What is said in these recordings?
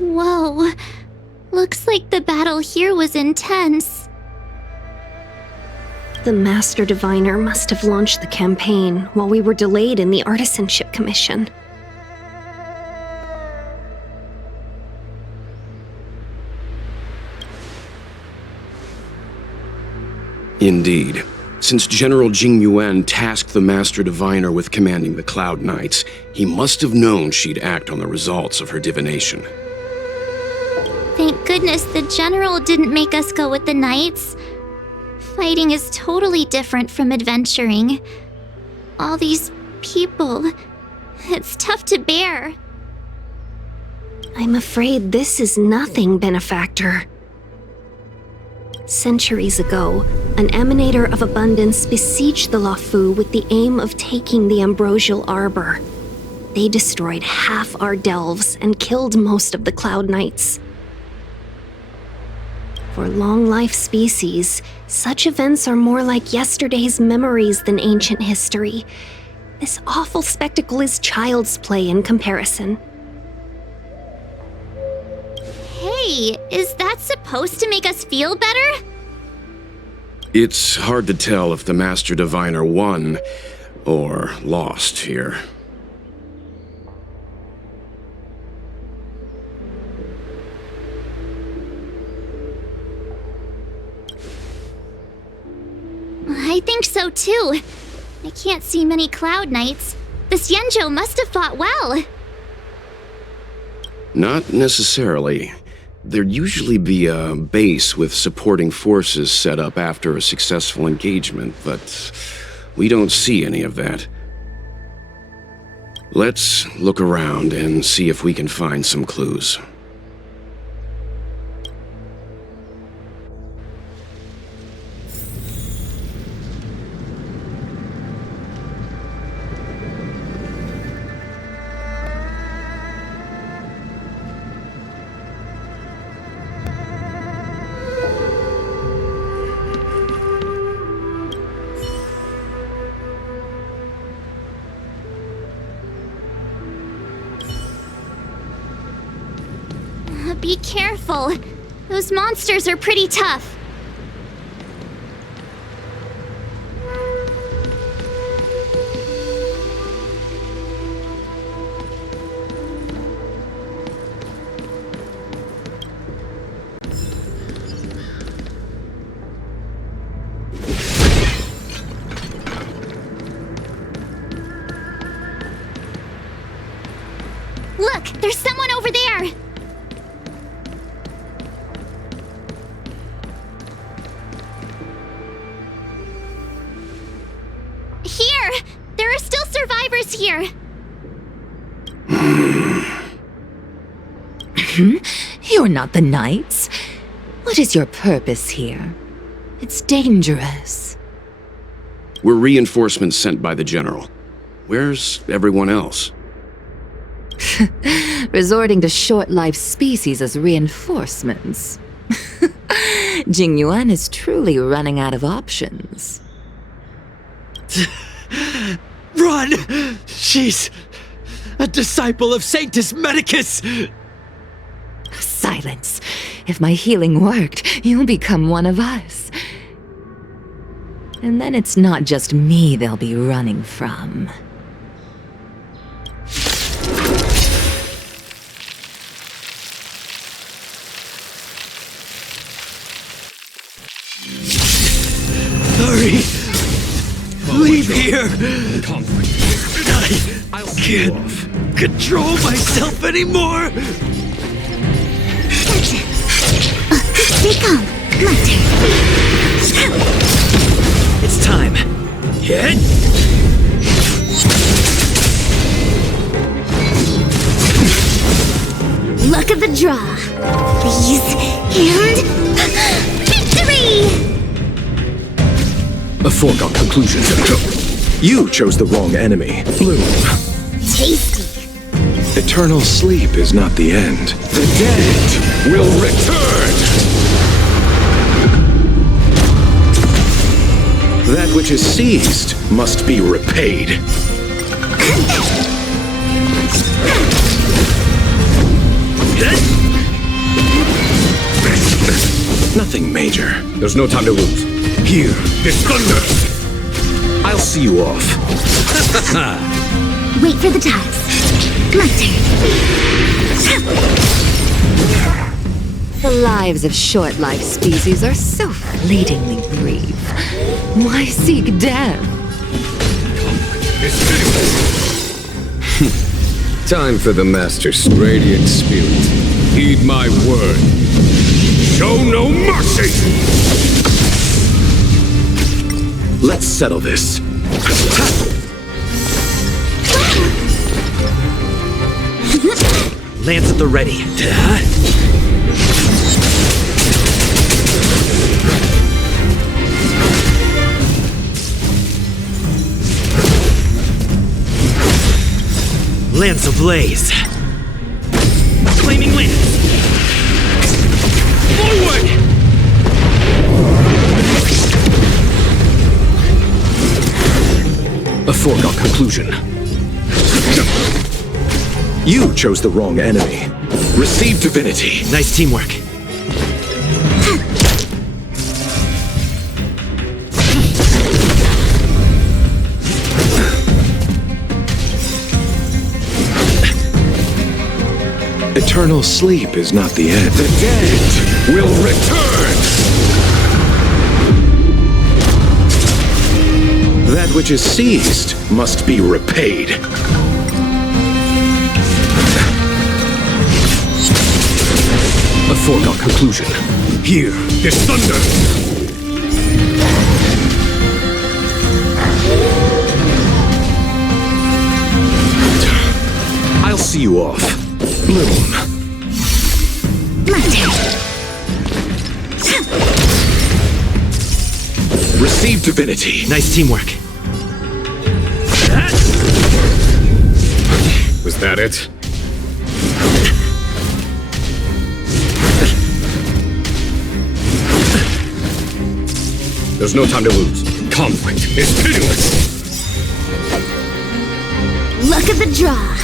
Whoa. Looks like the battle here was intense. The Master Diviner must have launched the campaign while we were delayed in the Artisanship Commission. Indeed. Since General Jingyuan tasked the Master Diviner with commanding the Cloud Knights, he must have known she'd act on the results of her divination. Thank goodness the General didn't make us go with the Knights. Fighting is totally different from adventuring. All these people, it's tough to bear. I'm afraid this is nothing, Benefactor. Centuries ago, an emanator of abundance besieged the Luofu with the aim of taking the Ambrosial Arbor. They destroyed half our delves and killed most of the Cloud Knights. For long-life species, such events are more like yesterday's memories than ancient history. This awful spectacle is child's play in comparison. Hey, is that supposed to make us feel better? It's hard to tell if the Master Diviner won or lost here. I think so too. I can't see many Cloud Knights. The Xianzhou must have fought well. Not necessarily. There'd usually be a base with supporting forces set up after a successful engagement, but we don't see any of that. Let's look around and see if we can find some clues. Be careful. Those monsters are pretty tough. Look, there's someone over there. Here! There are still survivors here! You're not the Knights. What is your purpose here? It's dangerous. We're reinforcements sent by the General. Where's everyone else? Resorting to short-lived species as reinforcements. Jingyuan is truly running out of options. Run! She's a disciple of Sanctus Medicus! Silence. If my healing worked, you'll become one of us. And then it's not just me they'll be running from. Hurry! Leave here! I can't control myself anymore! Become my turn. It's time. Hit! Luck of the draw. These and victory! A foregone conclusion. You chose the wrong enemy. Bloom. Tasty. Eternal sleep is not the end. The dead will return! That which is seized must be repaid. Nothing major. There's no time to lose. Here, this thunder! I'll see you off. Wait for the tiles. My turn. The lives of short-lived species are so fleetingly brief. Why seek death? Time for the Master's radiant spirit. Heed my word. Show no mercy! Let's settle this. Lance at the ready. Lance ablaze. Flaming lance. Forward! A foregone conclusion. You chose the wrong enemy. Receive divinity. Nice teamwork. Eternal sleep is not the end. The dead will return! That which is seized must be repaid. A foregone conclusion. Here, this thunder! I'll see you off. Bloom. My turn. Receive divinity. Nice teamwork. Was that it? There's no time to lose. Conflict is pitiless. Look at the draw.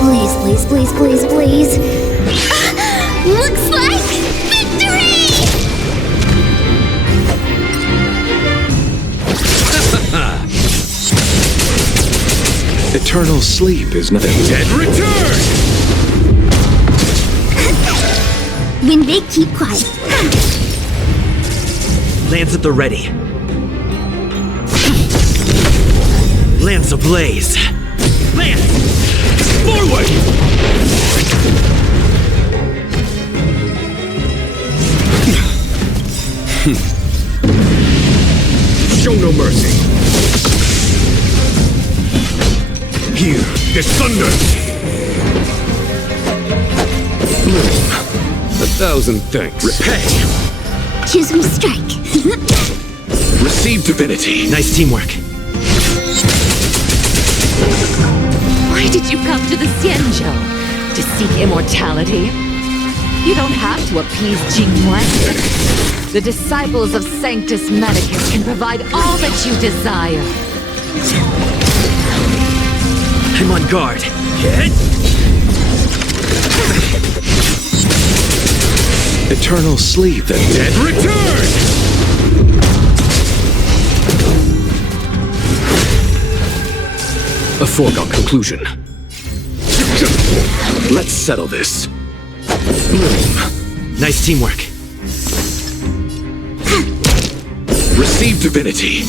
Please, please, please, please, please. Looks like victory! Eternal sleep is nothing. Dead return! When they keep quiet. Lance at the ready. Lance ablaze. Lance! Forward! Show no mercy. Here, this thunder! Bloom. 1,000 thanks. Repay. Choose from strike. Receive divinity. Nice teamwork. Why did you come to the Xianzhou? To seek immortality? You don't have to appease qingque. The disciples of Sanctus Medicus can provide all that you desire. I'm on guard. Hit! Eternal sleep, the dead return! A foregone conclusion. Let's settle this. Bloom. Nice teamwork. Receive divinity.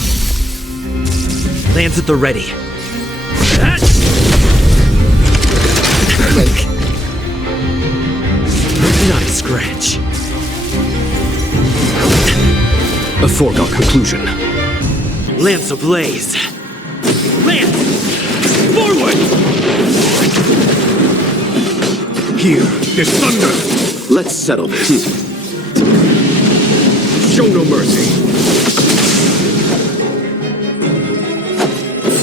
Lance at the ready. Not a scratch. A foregone conclusion. Lance ablaze. Lance! Forward! Here, this thunder! Let's settle this. Show no mercy.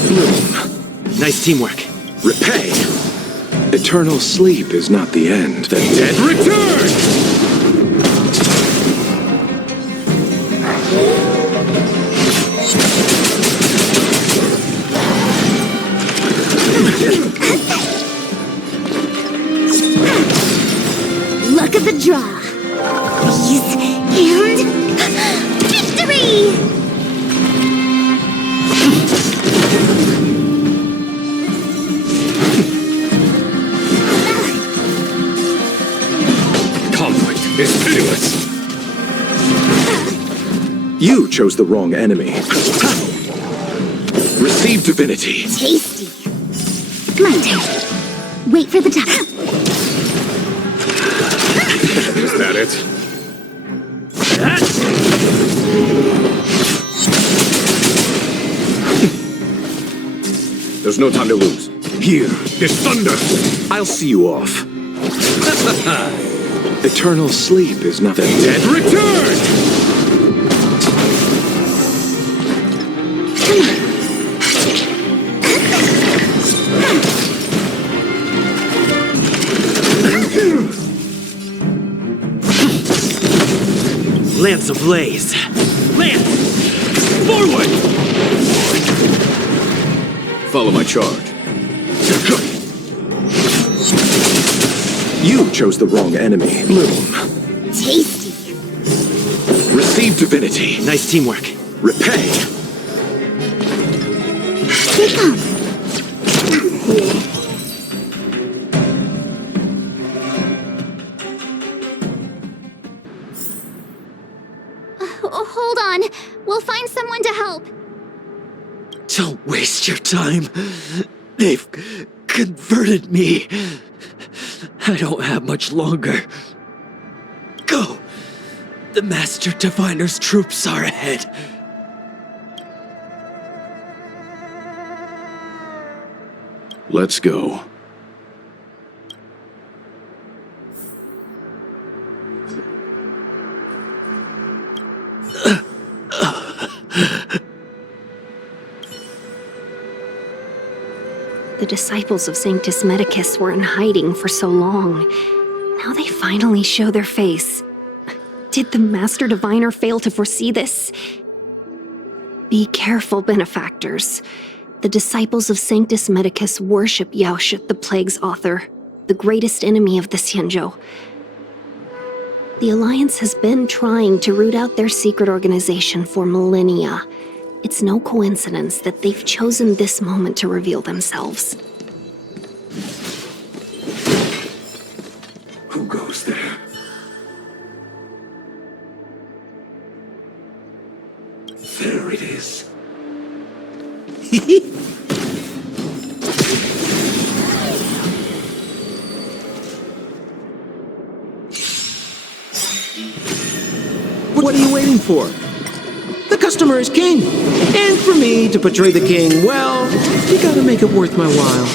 Bloom. Nice teamwork. Repay. Eternal sleep is not the end. The dead return! Look at the draw. Trailblaze and victory! Conflict is pitiless. You chose the wrong enemy. Receive divinity. Tasty. Come on, Tail. Wait for the top. Is that it? There's no time to lose. Here is thunder. I'll see you off. Eternal sleep is nothing. Dead return! Lance ablaze! Lance! Forward! Follow my charge. You chose the wrong enemy. Bloom. Tasty. Receive divinity. Nice teamwork. Repay. Pick up. Hold on. We'll find someone to help. Don't waste your time. They've converted me. I don't have much longer. Go! The Master Diviner's troops are ahead. Let's go. The disciples of Sanctus Medicus were in hiding for so long. Now they finally show their face. Did the Master Diviner fail to foresee this? Be careful, benefactors. The disciples of Sanctus Medicus worship Yaoshut, the Plague's author, the greatest enemy of the Xianzhou. The Alliance has been trying to root out their secret organization for millennia. It's no coincidence that they've chosen this moment to reveal themselves. Who goes there? There it is. What are you waiting for? The customer is king. And for me to portray the king, well, you gotta make it worth my while.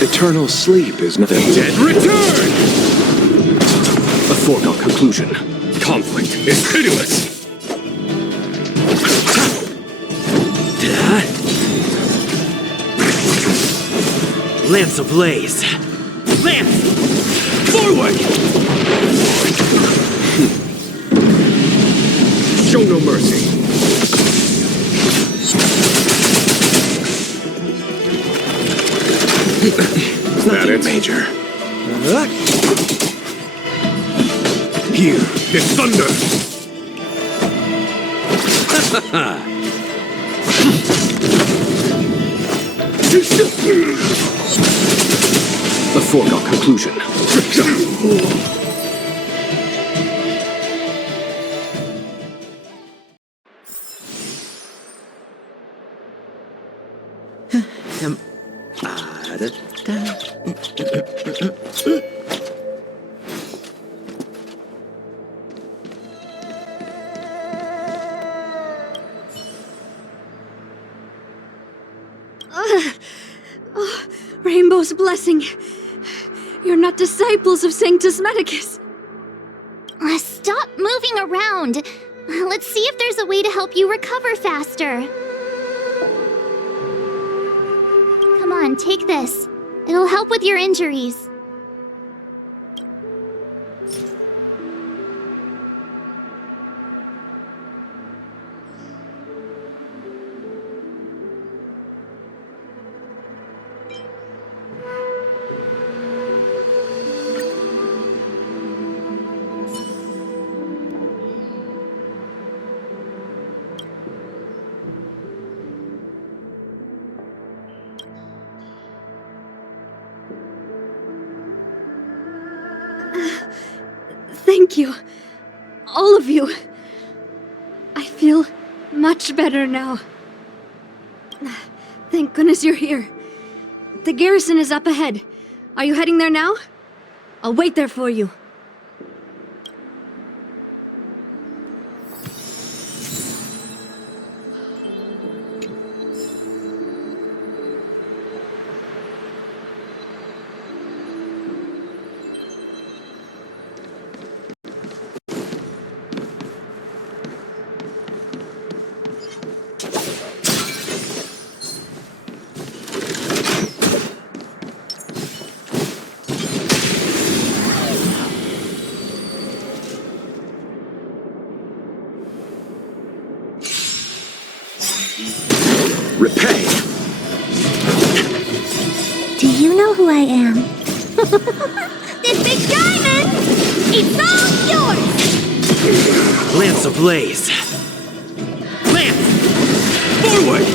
Eternal sleep is nothing. Dead return! A foregone conclusion. Conflict is pitiless. Lance ablaze! Lance! Forward! Show no mercy. That it? Major. Here is thunder. A foregone conclusion. Rainbow's blessing. You're not disciples of Sanctus Medicus. Stop moving around. Let's see if there's a way to help you recover faster. Come on, take this. It'll help with your injuries. Thank you. All of you. I feel much better now. Thank goodness you're here. The garrison is up ahead. Are you heading there now? I'll wait there for you. Repay! Do you know who I am? This big diamond! It's all yours! Lance ablaze! Lance! Forward!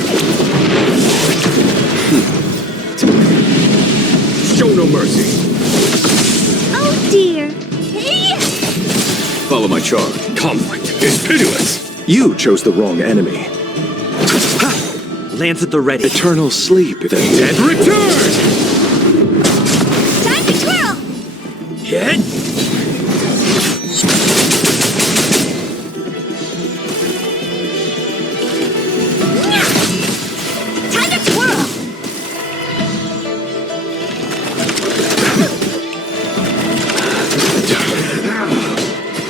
Show no mercy. Oh dear. Follow my charge. Conflict is pitiless. You chose the wrong enemy. Lance at the ready. Eternal sleep. The Dead return! Time to twirl! Hit! Time to twirl!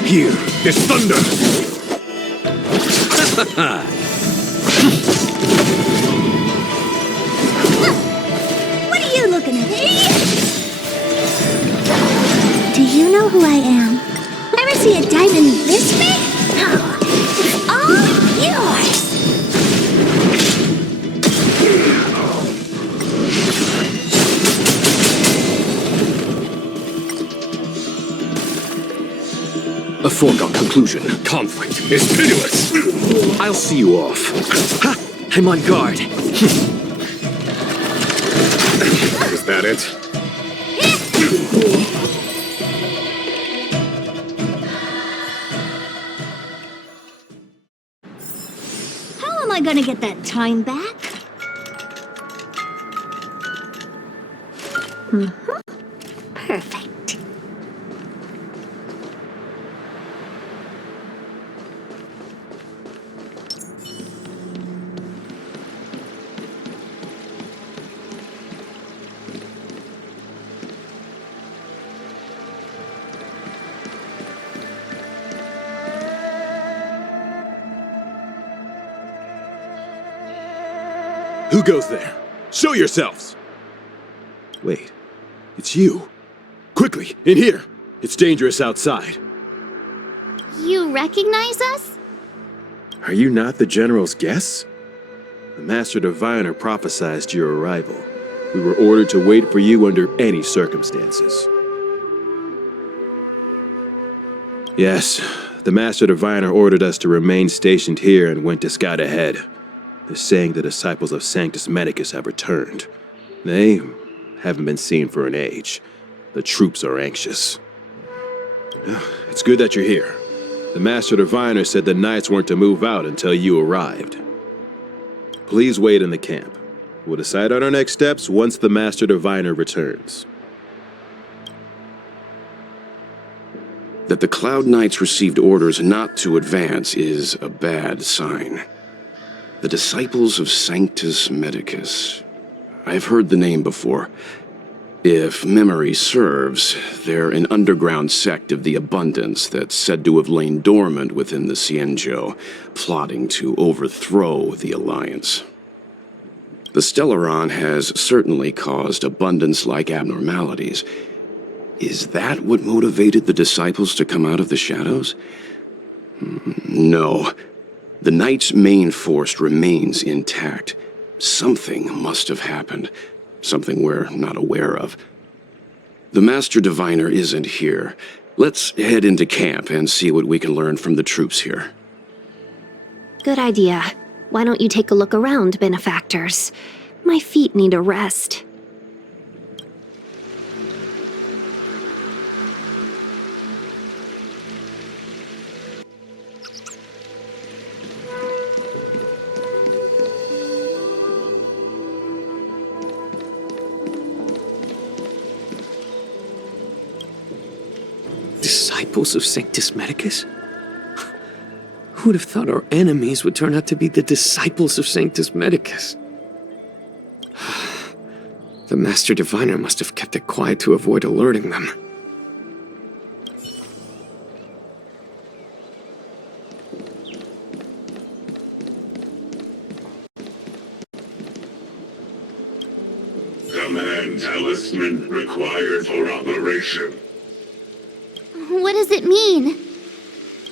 Here is thunder. What are you looking at? Do you know who I am? Ever see a diamond this big? It's all yours! A foregone conclusion. Conflict is pitiless. I'll see you off. Ha! I'm on guard. Is that it? How am I gonna get that time back? Perfect. Who goes there? Show yourselves! Wait, it's you. Quickly, in here! It's dangerous outside. You recognize us? Are you not the General's guests? The Master Diviner prophesied your arrival. We were ordered to wait for you under any circumstances. Yes, the Master Diviner ordered us to remain stationed here and went to scout ahead. They're saying the disciples of Sanctus Medicus have returned. They haven't been seen for an age. The troops are anxious. It's good that you're here. The Master Diviner said the Knights weren't to move out until you arrived. Please wait in the camp. We'll decide on our next steps once the Master Diviner returns. That the Cloud Knights received orders not to advance is a bad sign. The disciples of Sanctus Medicus. I've heard the name before. If memory serves, they're an underground sect of the Abundance that's said to have lain dormant within the Xianzhou, plotting to overthrow the Alliance. The stellaron has certainly caused Abundance-like abnormalities. Is that what motivated the disciples to come out of the shadows? No. The Knight's main force remains intact. Something must have happened. Something we're not aware of. The Master Diviner isn't here. Let's head into camp and see what we can learn from the troops here. Good idea. Why don't you take a look around, benefactors? My feet need a rest. disciples of Sanctus Medicus? Who'd have thought our enemies would turn out to be the disciples of Sanctus Medicus? The Master Diviner must have kept it quiet to avoid alerting them. Command talisman required for operation. What does it mean?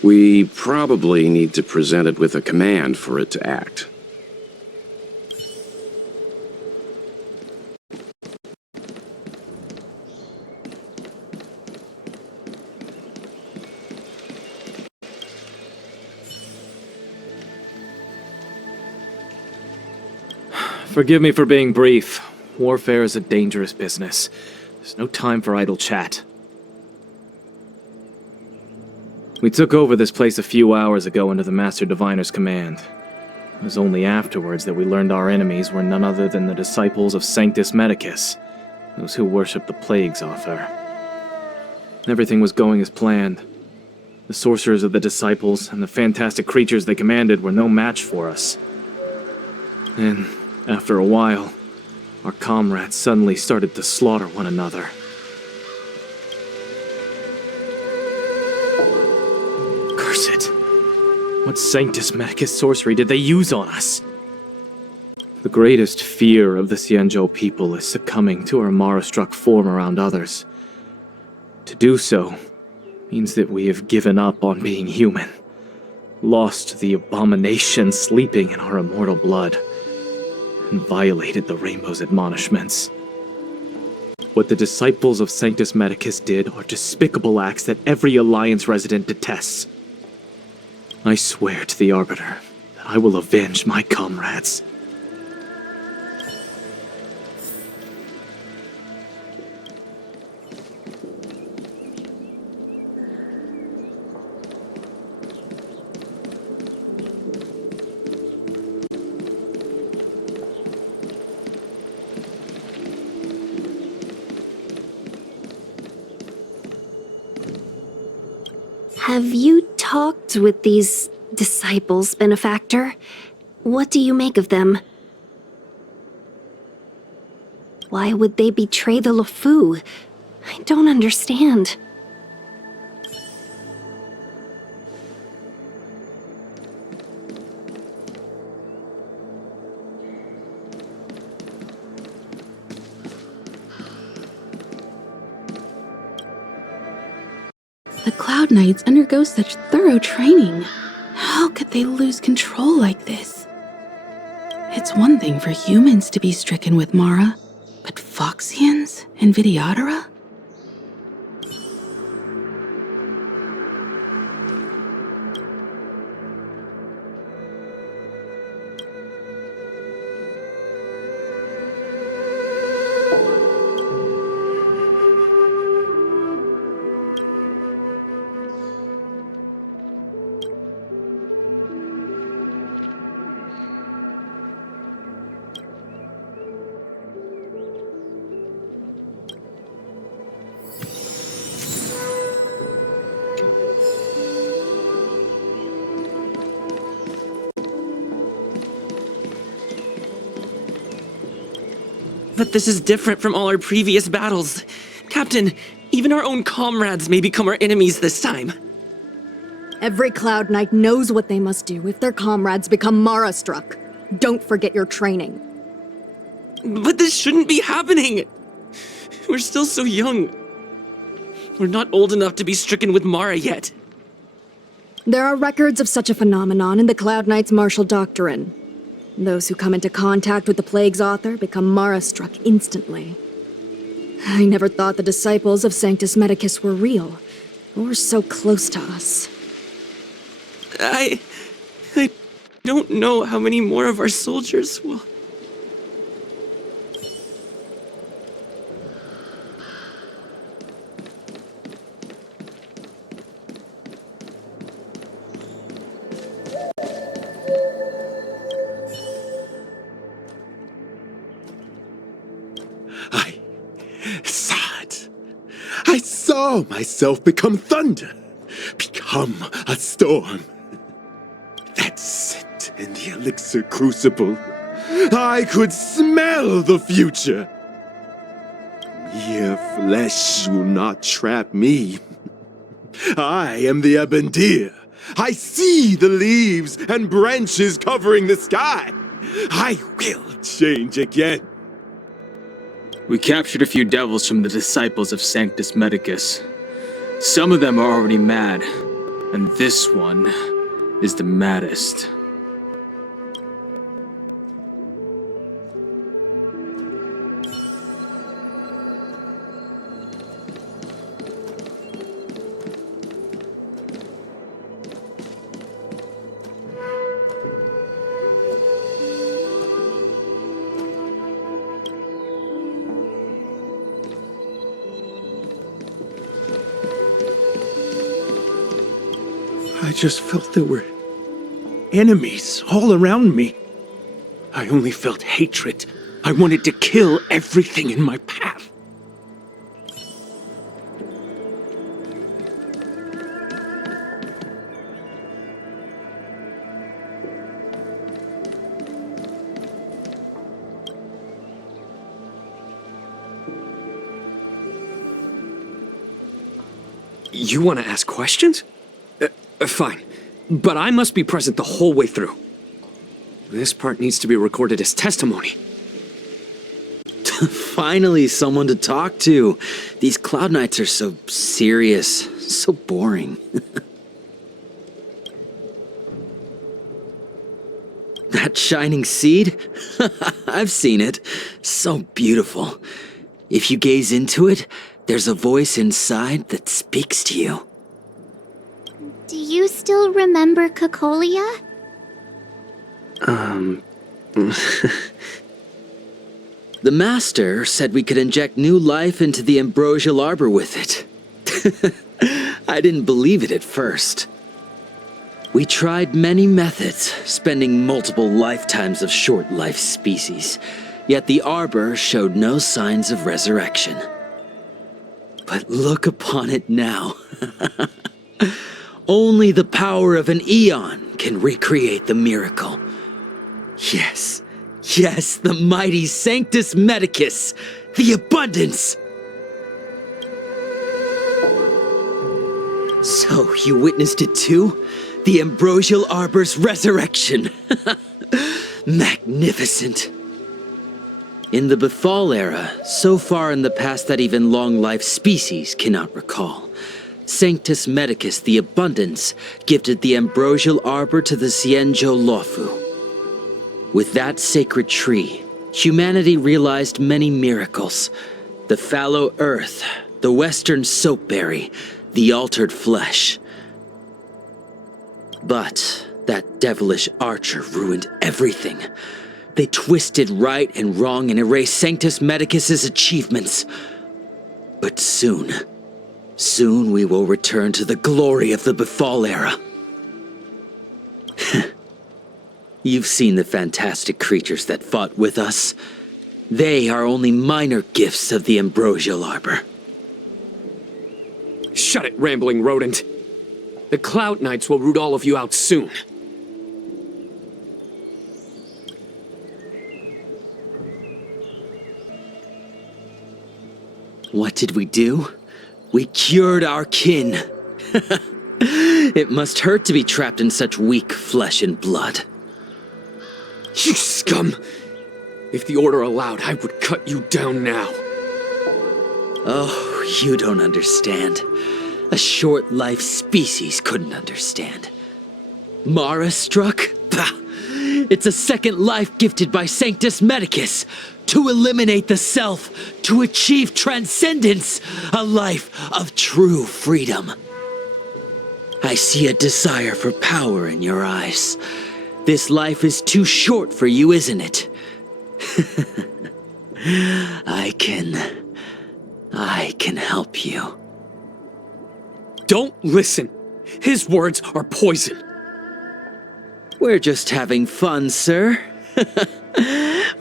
We probably need to present it with a command for it to act. Forgive me for being brief. Warfare is a dangerous business. There's no time for idle chat. We took over this place a few hours ago under the Master Diviner's command. It was only afterwards that we learned our enemies were none other than the disciples of Sanctus Medicus, those who worship the plague's author. Everything was going as planned. The sorcerers of the disciples and the fantastic creatures they commanded were no match for us. And after a while, our comrades suddenly started to slaughter one another. Curse it! What Sanctus Medicus sorcery did they use on us? The greatest fear of the Xianzhou people is succumbing to our Mara-struck form around others. To do so means that we have given up on being human, lost the abomination sleeping in our immortal blood, and violated the Rainbow's admonishments. What the disciples of Sanctus Medicus did are despicable acts that every Alliance resident detests. I swear to the Arbiter that I will avenge my comrades. Have you talked with these disciples, Benefactor? What do you make of them? Why would they betray the Luofu? I don't understand. The Cloud Knights undergo such thorough training. How could they lose control like this? It's one thing for humans to be stricken with Mara, but Foxians and Vidyadhara? But this is different from all our previous battles. Captain, even our own comrades may become our enemies this time. Every Cloud Knight knows what they must do if their comrades become Mara-struck. Don't forget your training. But this shouldn't be happening! We're still so young. We're not old enough to be stricken with Mara yet. There are records of such a phenomenon in the Cloud Knight's martial doctrine. Those who come into contact with the Plague's author become Mara-struck instantly. I never thought the disciples of Sanctus Medicus were real, or so close to us. I don't know how many more of our soldiers will... I saw saw myself become thunder, become a storm. That sit in the elixir crucible, I could smell the future. Mere flesh will not trap me. I am the Abandir. I see the leaves and branches covering the sky. I will change again. We captured a few devils from the disciples of Sanctus Medicus. Some of them are already mad, and this one is the maddest. I just felt there were enemies all around me. I only felt hatred. I wanted to kill everything in my path. You want to ask questions? Fine. But I must be present the whole way through. This part needs to be recorded as testimony. Finally, someone to talk to. These Cloud Knights are so serious, so boring. That shining seed? I've seen it. So beautiful. If you gaze into it, there's a voice inside that speaks to you. Do you still remember Cocolia? The Master said we could inject new life into the ambrosial arbor with it. I didn't believe it at first. We tried many methods, spending multiple lifetimes of short-life species, yet the arbor showed no signs of resurrection. But look upon it now. Only the power of an eon can recreate the miracle. Yes, yes, the mighty Sanctus Medicus, the abundance. So, you witnessed it too? The ambrosial arbor's resurrection. Magnificent. In the Befall era, so far in the past that even long-life species cannot recall, Sanctus Medicus, the Abundance, gifted the ambrosial arbor to the Xianzhou Luofu. With that sacred tree, humanity realized many miracles. The fallow earth, the western soapberry, the altered flesh. But that devilish archer ruined everything. They twisted right and wrong and erased Sanctus Medicus's achievements. But soon we will return to the glory of the Befall era. You've seen the fantastic creatures that fought with us. They are only minor gifts of the ambrosial arbor. Shut it, rambling rodent. The Cloud Knights will root all of you out soon. What did we do? We cured our kin. It must hurt to be trapped in such weak flesh and blood. You scum! If the Order allowed, I would cut you down now. Oh, you don't understand. A short-life species couldn't understand. Mara struck? Bah! It's a second life gifted by Sanctus Medicus. To eliminate the self, to achieve transcendence, a life of true freedom. I see a desire for power in your eyes. This life is too short for you, isn't it? I can help you. Don't listen. His words are poison. We're just having fun, sir.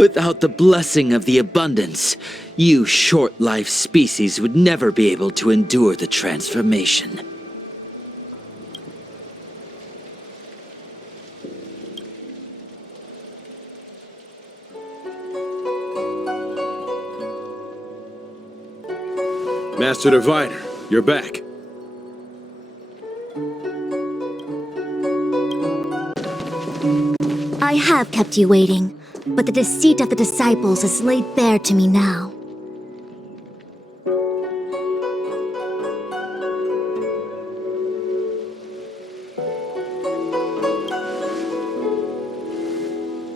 Without the blessing of the abundance, you short-life species would never be able to endure the transformation. Master Diviner, you're back. I have kept you waiting, but the deceit of the disciples is laid bare to me now.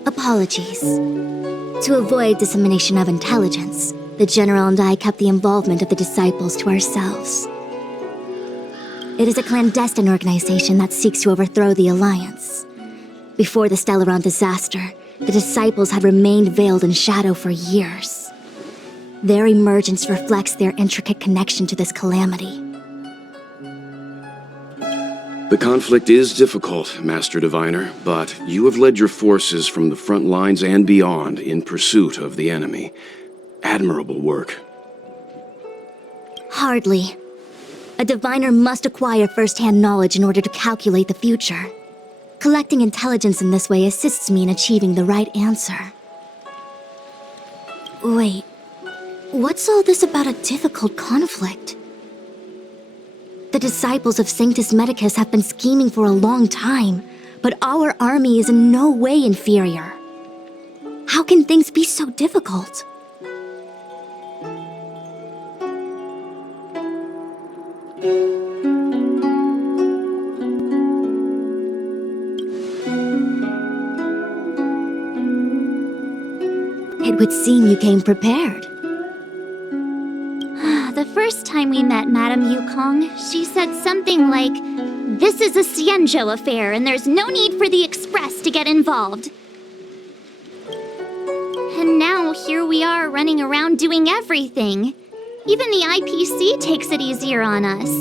Apologies. To avoid dissemination of intelligence, the General and I kept the involvement of the disciples to ourselves. It is a clandestine organization that seeks to overthrow the Alliance. Before the Stellaron disaster, the disciples had remained veiled in shadow for years. Their emergence reflects their intricate connection to this calamity. The conflict is difficult, Master Diviner, but you have led your forces from the front lines and beyond in pursuit of the enemy. Admirable work. Hardly. A diviner must acquire first-hand knowledge in order to calculate the future. Collecting intelligence in this way assists me in achieving the right answer. Wait, what's all this about a difficult conflict? The disciples of Sanctus Medicus have been scheming for a long time, but our army is in no way inferior. How can things be so difficult? It would seem you came prepared. The first time we met Madame Yukong, she said something like, "This is a Xianzhou affair and there's no need for the Express to get involved." And now here we are running around doing everything. Even the IPC takes it easier on us.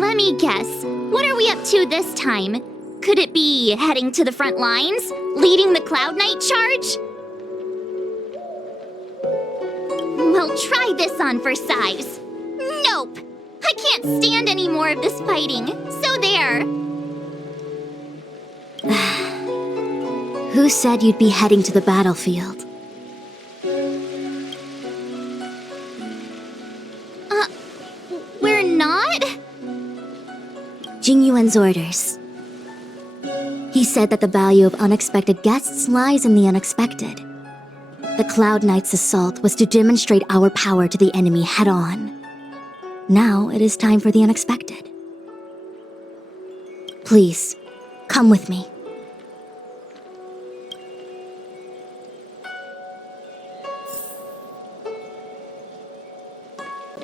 Let me guess, what are we up to this time? Could it be heading to the front lines? Leading the Cloud Knight charge? Well, try this on for size. Nope! I can't stand any more of this fighting, so there. Who said you'd be heading to the battlefield? We're not? Jingyuan's orders. He said that the value of unexpected guests lies in the unexpected. The Cloud Knight's assault was to demonstrate our power to the enemy head-on. Now it is time for the unexpected. Please, come with me.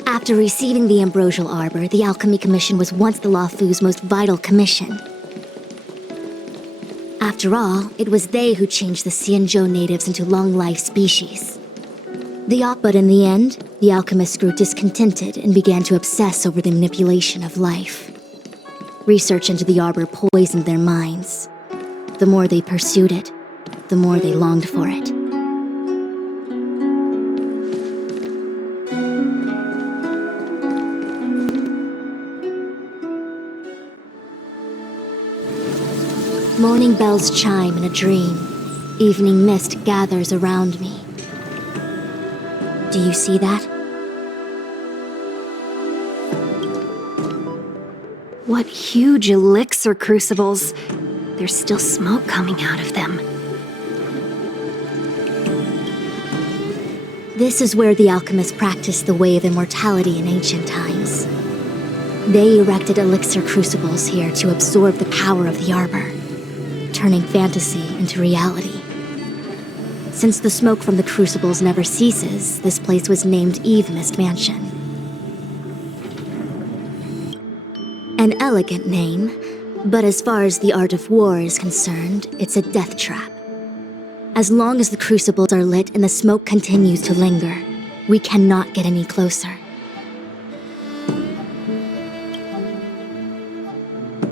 After receiving the Ambrosial Arbor, the Alchemy Commission was once the Luofu's most vital commission. After all, it was they who changed the Xianzhou natives into long-life species. But in the end, the alchemists grew discontented and began to obsess over the manipulation of life. Research into the Arbor poisoned their minds. The more they pursued it, the more they longed for it. Morning bells chime in a dream. Evening mist gathers around me. Do you see that? What huge elixir crucibles. There's still smoke coming out of them. This is where the alchemists practiced the way of immortality in ancient times. They erected elixir crucibles here to absorb the power of the Arbor, turning fantasy into reality. Since the smoke from the crucibles never ceases, this place was named Eve Mist Mansion. An elegant name, but as far as the art of war is concerned, it's a death trap. As long as the crucibles are lit and the smoke continues to linger, we cannot get any closer.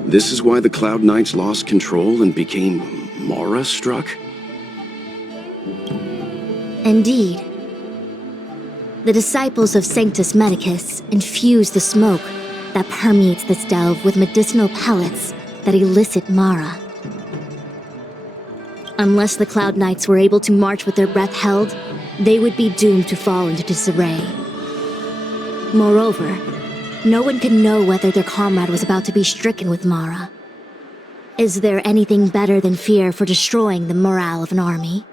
This is why the Cloud Knights lost control and became Mara-struck? Indeed. The disciples of Sanctus Medicus infuse the smoke that permeates this delve with medicinal pellets that elicit Mara. Unless the Cloud Knights were able to march with their breath held, they would be doomed to fall into disarray. Moreover, no one could know whether their comrade was about to be stricken with Mara. Is there anything better than fear for destroying the morale of an army?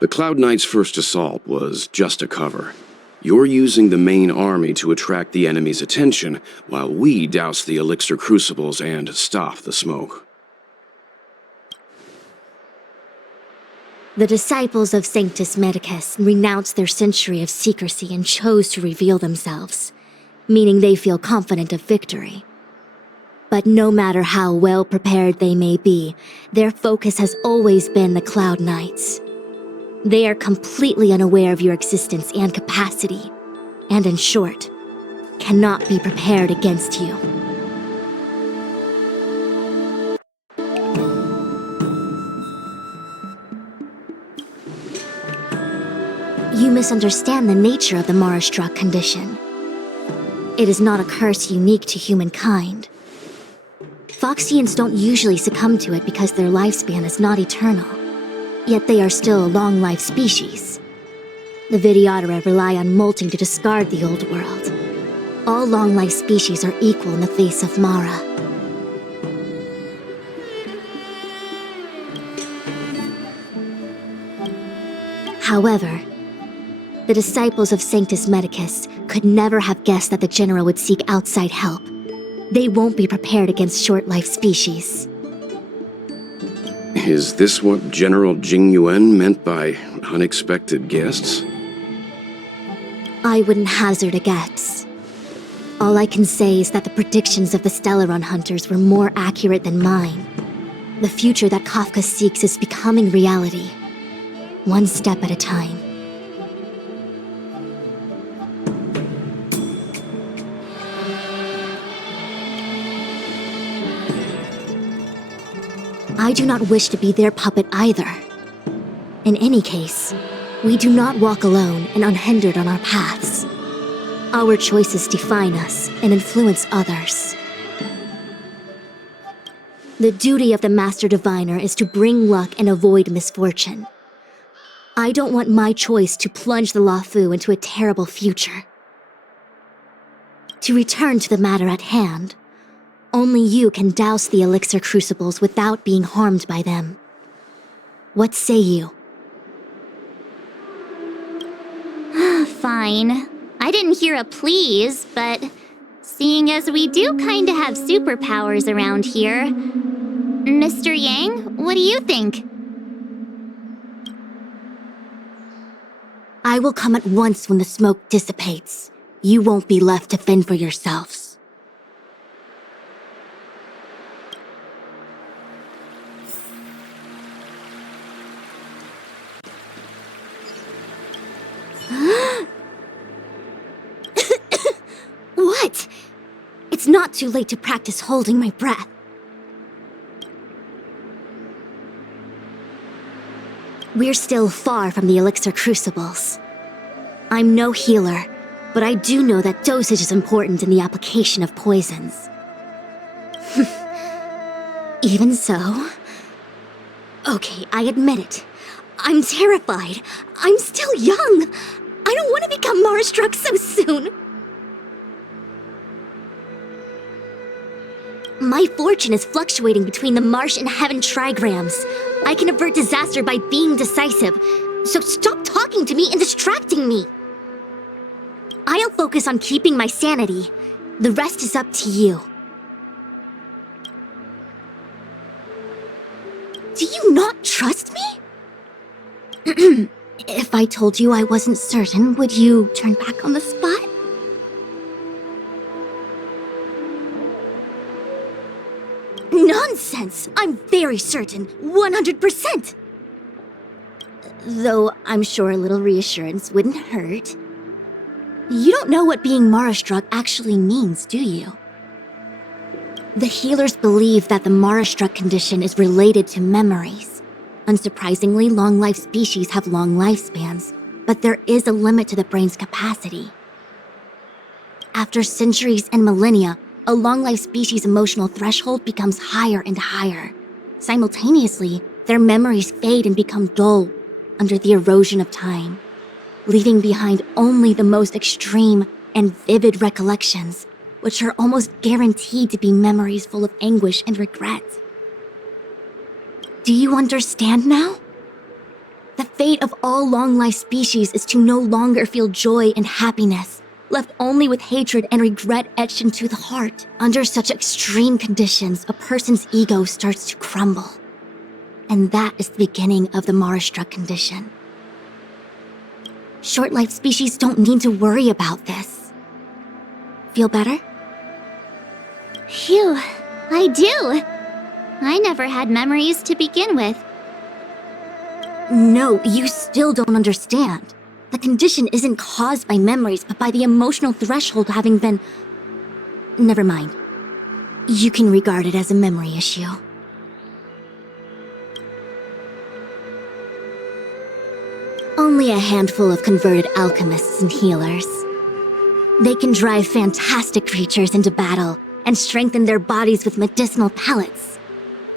The Cloud Knights' first assault was just a cover. You're using the main army to attract the enemy's attention, while we douse the elixir crucibles and stop the smoke. The disciples of Sanctus Medicus renounced their century of secrecy and chose to reveal themselves, meaning they feel confident of victory. But no matter how well prepared they may be, their focus has always been the Cloud Knights. They are completely unaware of your existence and capacity, and in short, cannot be prepared against you. You misunderstand the nature of the Mara-struck condition. It is not a curse unique to humankind. Foxians don't usually succumb to it because their lifespan is not eternal. Yet they are still a long-life species. The Vidyadhara rely on molting to discard the old world. All long-life species are equal in the face of Mara. However, the disciples of Sanctus Medicus could never have guessed that the General would seek outside help. They won't be prepared against short-life species. Is this what General Jingyuan meant by unexpected guests? I wouldn't hazard a guess. All I can say is that the predictions of the Stellaron hunters were more accurate than mine. The future that Kafka seeks is becoming reality, one step at a time. I do not wish to be their puppet either. In any case, we do not walk alone and unhindered on our paths. Our choices define us and influence others. The duty of the Master Diviner is to bring luck and avoid misfortune. I don't want my choice to plunge the Luofu into a terrible future. To return to the matter at hand, only you can douse the elixir crucibles without being harmed by them. What say you? Fine. I didn't hear a please, but seeing as we do kinda have superpowers around here, Mr. Yang, what do you think? I will come at once when the smoke dissipates. You won't be left to fend for yourselves. What? It's not too late to practice holding my breath. We're still far from the elixir crucibles. I'm no healer, but I do know that dosage is important in the application of poisons. Even so... Okay, I admit it. I'm terrified. I'm still young. I don't want to become Mara-struck so soon. My fortune is fluctuating between the marsh and heaven trigrams. I can avert disaster by being decisive, so stop talking to me and distracting me. I'll focus on keeping my sanity. The rest is up to you. Do you not trust me? If I told you I wasn't certain, would you turn back on the spot? Nonsense! I'm very certain, 100%! Though I'm sure a little reassurance wouldn't hurt. You don't know what being Mara-struck actually means, do you? The healers believe that the Mara-struck condition is related to memories. Unsurprisingly, long-life species have long lifespans, but there is a limit to the brain's capacity. After centuries and millennia, a long-life species' emotional threshold becomes higher and higher. Simultaneously, their memories fade and become dull under the erosion of time, leaving behind only the most extreme and vivid recollections, which are almost guaranteed to be memories full of anguish and regret. Do you understand now? The fate of all long-life species is to no longer feel joy and happiness, left only with hatred and regret etched into the heart. Under such extreme conditions, a person's ego starts to crumble. And that is the beginning of the Mara-struck condition. Short-life species don't need to worry about this. Feel better? Phew, I do. I never had memories to begin with. No, you still don't understand. The condition isn't caused by memories, but by the emotional threshold having been... Never mind. You can regard it as a memory issue. Only a handful of converted alchemists and healers. They can drive fantastic creatures into battle and strengthen their bodies with medicinal pellets.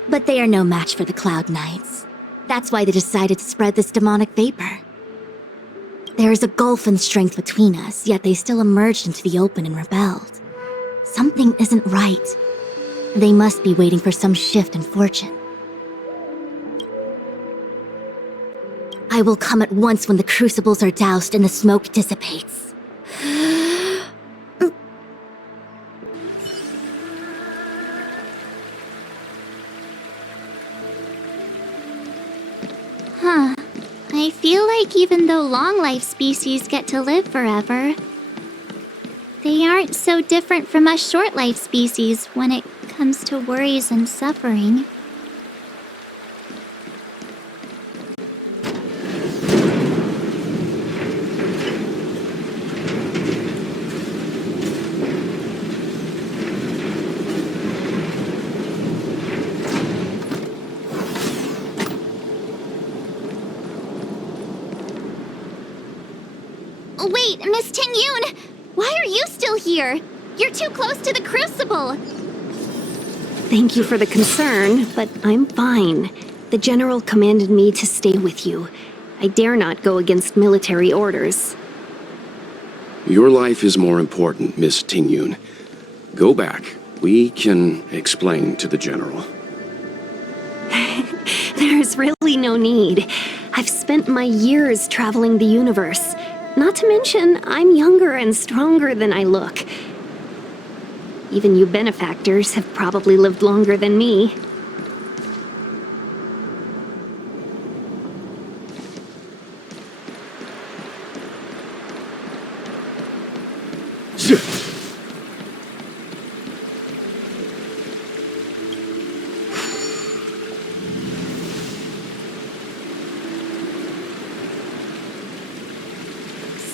But they are no match for the Cloud Knights. That's why they decided to spread this demonic vapor. There is a gulf in strength between us, yet they still emerged into the open and rebelled. Something isn't right. They must be waiting for some shift in fortune. I will come at once when the crucibles are doused and the smoke dissipates. Huh. I feel like even though long-life species get to live forever, they aren't so different from us short-life species when it comes to worries and suffering. Wait, Miss Tingyun! Why are you still here? You're too close to the crucible! Thank you for the concern, but I'm fine. The General commanded me to stay with you. I dare not go against military orders. Your life is more important, Miss Tingyun. Go back. We can explain to the General. There's really no need. I've spent my years traveling the universe. Not to mention, I'm younger and stronger than I look. Even you benefactors have probably lived longer than me.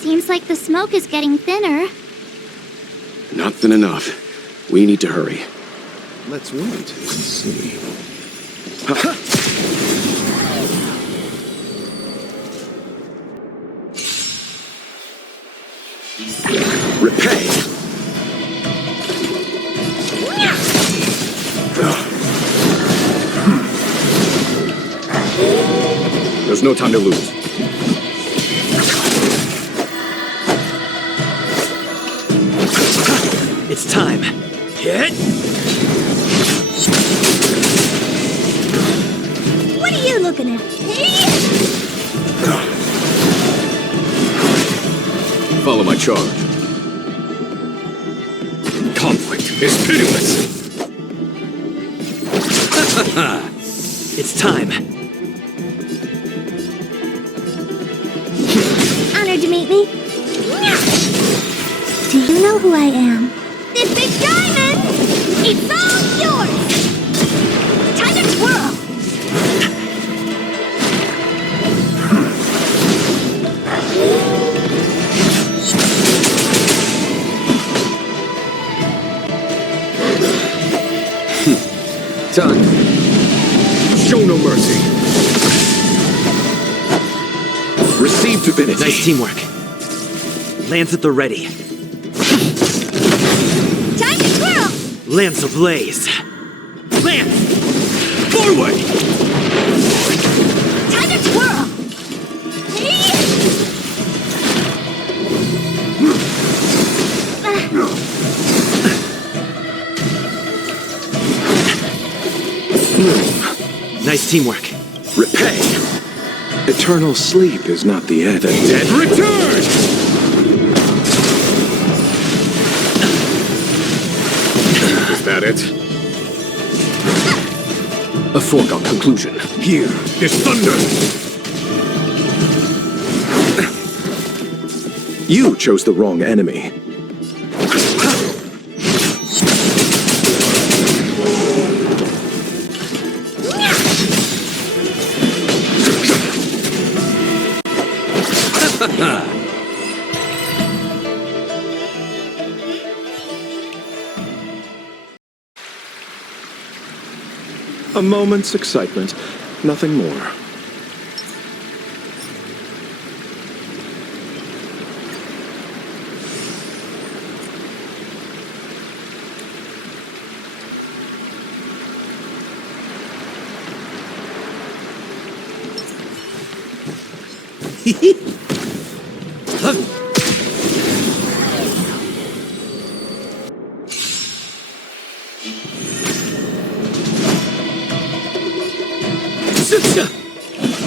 Seems like the smoke is getting thinner. Not thin enough. We need to hurry. Let's wait and see. Repay! There's no time to lose. It's time. Hit! What are you looking at? Follow my charge. Conflict is pitiless. It's time. Honored to meet me. Do you know who I am? This big diamond! It's all yours! Time to twirl! Done. Show no mercy. Receive divinity. Nice teamwork. Lance at the ready. Time to twirl! Lance ablaze. Lance! Forward! Time to twirl! Nice teamwork. Repay. Eternal sleep is not the end. The dead return! Is that it? A foregone conclusion. Here, is thunder! You chose the wrong enemy. A moment's excitement, nothing more.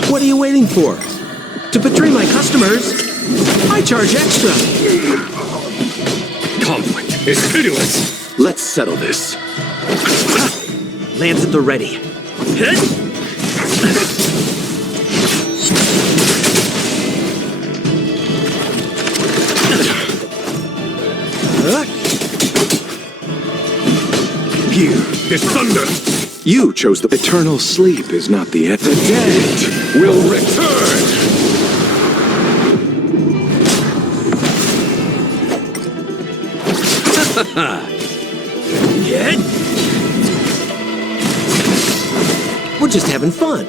What are you waiting for? To betray my customers, I charge extra. Conflict is pitiless. Let's settle this. Lance at the ready. Here, is thunder! You chose the eternal sleep is not the end. The dead will return! We're just having fun.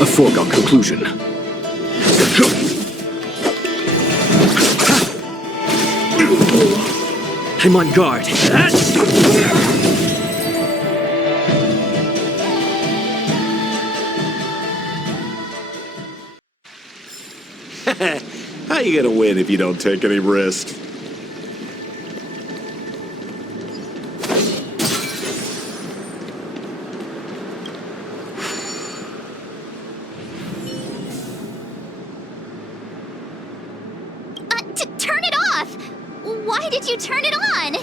A foregone conclusion. I'm on guard. How you gonna win if you don't take any risks? Turn it off! Why did you turn it on?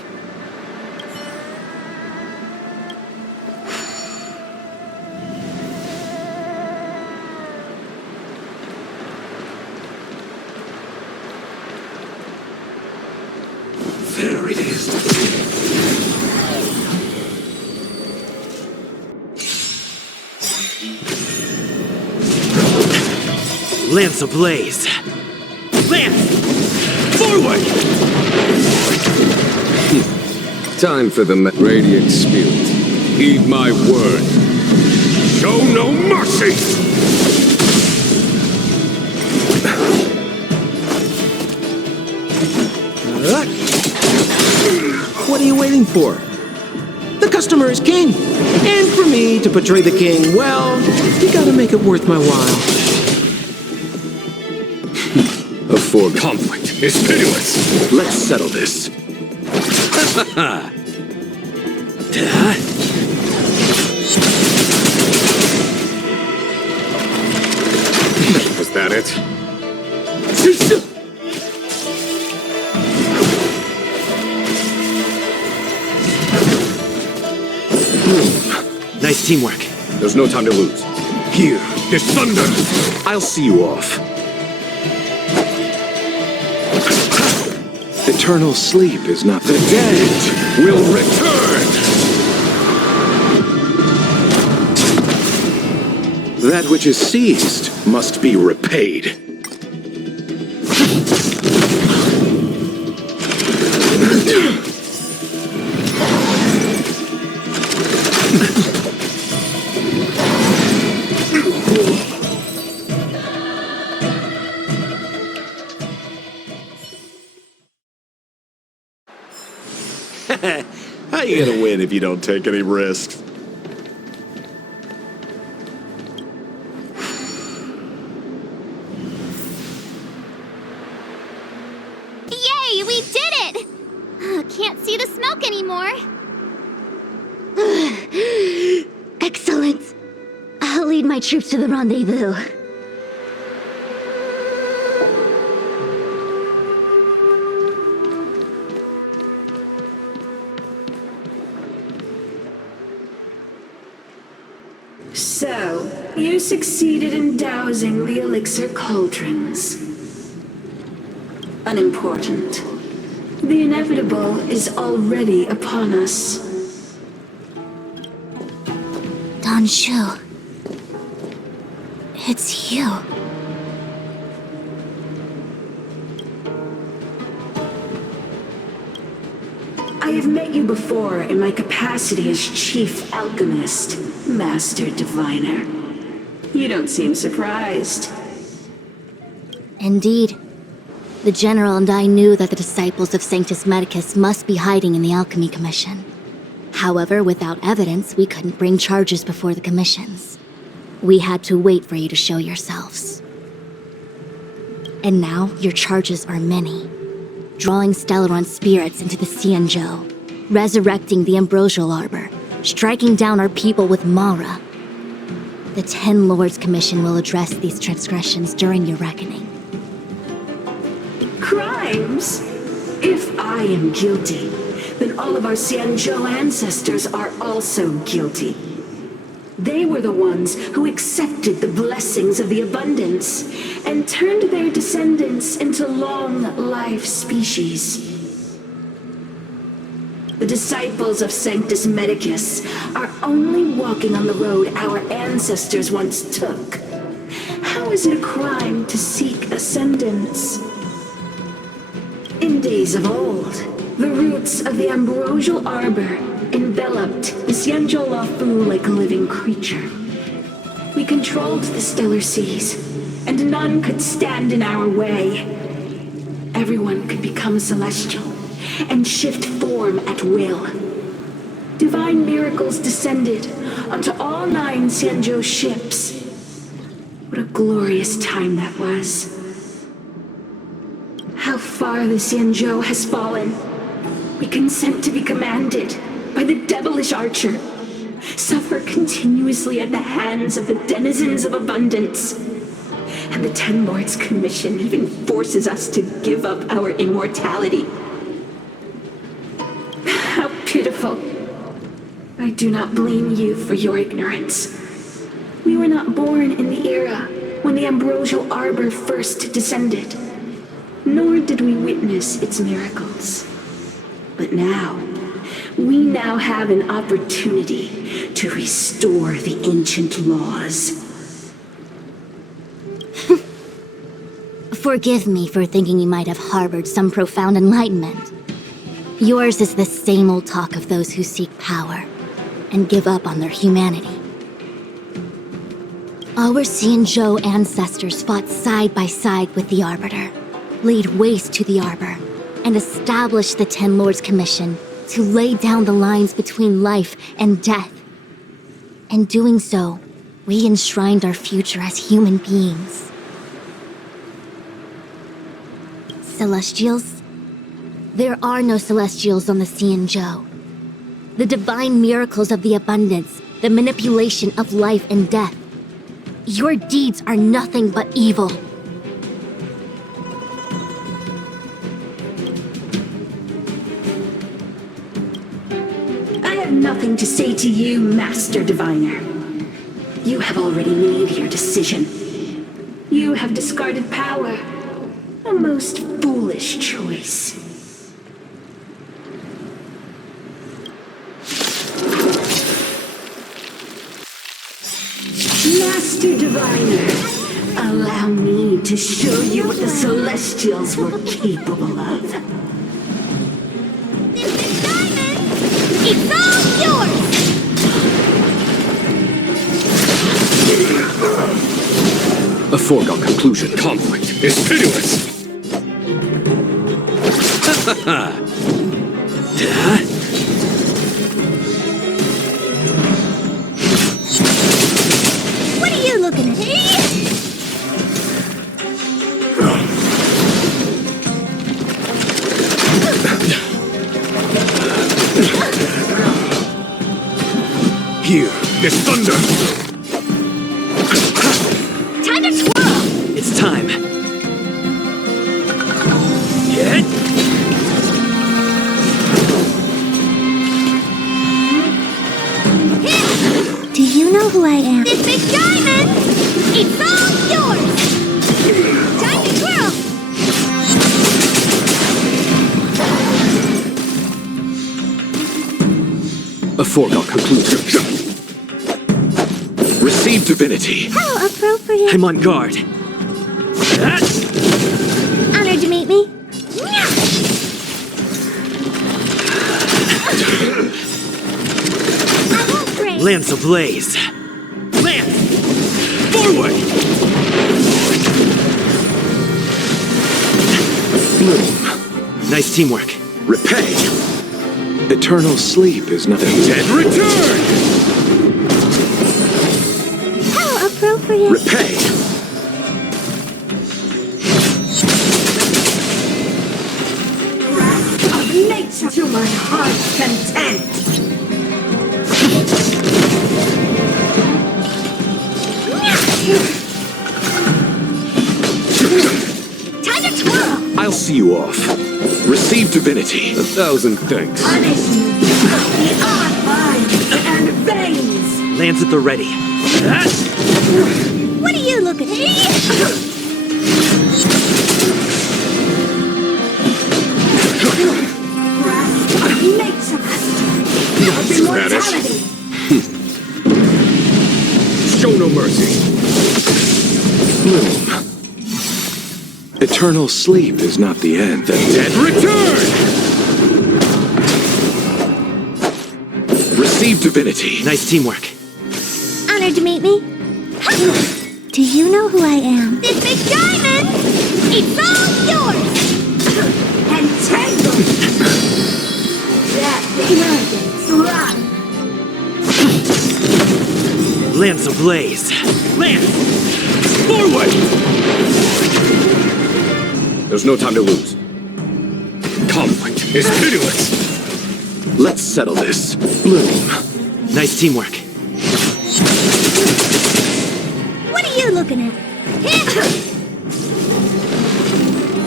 There it is. Lance ablaze. Lance! Forward! Time for the radiant spirit. Heed my word. Show no mercy! What are you waiting for? The customer is king. And for me to betray the king, well, you gotta make it worth my while. A foregone conflict is pitiless. Let's settle this. Was that it? Nice teamwork. There's no time to lose. Here, is thunder! I'll see you off. Eternal sleep is not the Dead will return! That which is seized must be repaid. ain't gonna win if you don't take any risks. Yay, we did it! Can't see the smoke anymore. Excellent. I'll lead my troops to the rendezvous. So, you succeeded in dousing the elixir cauldrons. Unimportant. The inevitable is already upon us. Shu, it's you. I have met you before in my capacity as Chief Alchemist, Master Diviner. You don't seem surprised. Indeed. The General and I knew that the disciples of Sanctus Medicus must be hiding in the Alchemy Commission. However, without evidence, we couldn't bring charges before the commissions. We had to wait for you to show yourselves. And now, your charges are many. Drawing stellaron spirits into the Xianzhou, resurrecting the ambrosial arbor, striking down our people with Mara. The 10 Lords Commission will address these transgressions during your reckoning. Crimes? If I am guilty, then all of our Xianzhou ancestors are also guilty. They were the ones who accepted the blessings of the abundance and turned their descendants into long-life species. The disciples of Sanctus Medicus are only walking on the road our ancestors once took. How is it a crime to seek ascendance? In days of old, the roots of the ambrosial arbor enveloped the Xianzhou Lafu like a living creature. We controlled the stellar seas, and none could stand in our way. Everyone could become celestial and shift form at will. Divine miracles descended onto all 9 Xianzhou ships. What a glorious time that was. How far the Xianzhou has fallen. We consent to be commanded by the devilish archer, suffer continuously at the hands of the denizens of abundance. And the 10 Lords Commission even forces us to give up our immortality. How pitiful. I do not blame you for your ignorance. We were not born in the era when the ambrosial arbor first descended, nor did we witness its miracles. But now, we now have an opportunity to restore the ancient laws. Forgive me for thinking you might have harbored some profound enlightenment. Yours is the same old talk of those who seek power and give up on their humanity. Our Xianzhou ancestors fought side by side with the Arbiter, laid waste to the Arbor, and established the 10 Lords Commission to lay down the lines between life and death. In doing so, we enshrined our future as human beings. Celestials? There are no Celestials on the Xianzhou. The divine miracles of the abundance, the manipulation of life and death. Your deeds are nothing but evil. I have nothing to say to you, Master Diviner. You have already made your decision. You have discarded power. A most foolish choice. Master Diviner, allow me to show you what the Celestials were capable of. It's all yours! A foregone conclusion. Conflict is pitiless. This thunder! Time to twirl! It's time. Get. Do you know who I am? This big diamond! It's all yours! Time to twirl! A foregone conclusion. Receive divinity. How appropriate. I'm on guard. Honored to meet me. I won't break. Lance ablaze. Lance! Forward! Bloom. Nice teamwork. Repay. Eternal sleep is nothing. Dead return! How appropriate. Repay. Of nature to my heart's content. Time to twirl. I'll see you off. Receive divinity. 1,000 thanks. Punish me with the odd vines and veins. Lance at the ready. What are you looking at? Nature of Spanish. immortality. Show no mercy. Bloom. Eternal sleep is not the end. The dead return! Receive divinity. Nice teamwork. Honored to meet me. Do you know who I am? This big diamond! It's all yours! Entangled. That ignorance run. Lance ablaze. Lance! Forward! There's no time to lose. Conflict is pitiless. Let's settle this. Bloom. Nice teamwork. What are you looking at?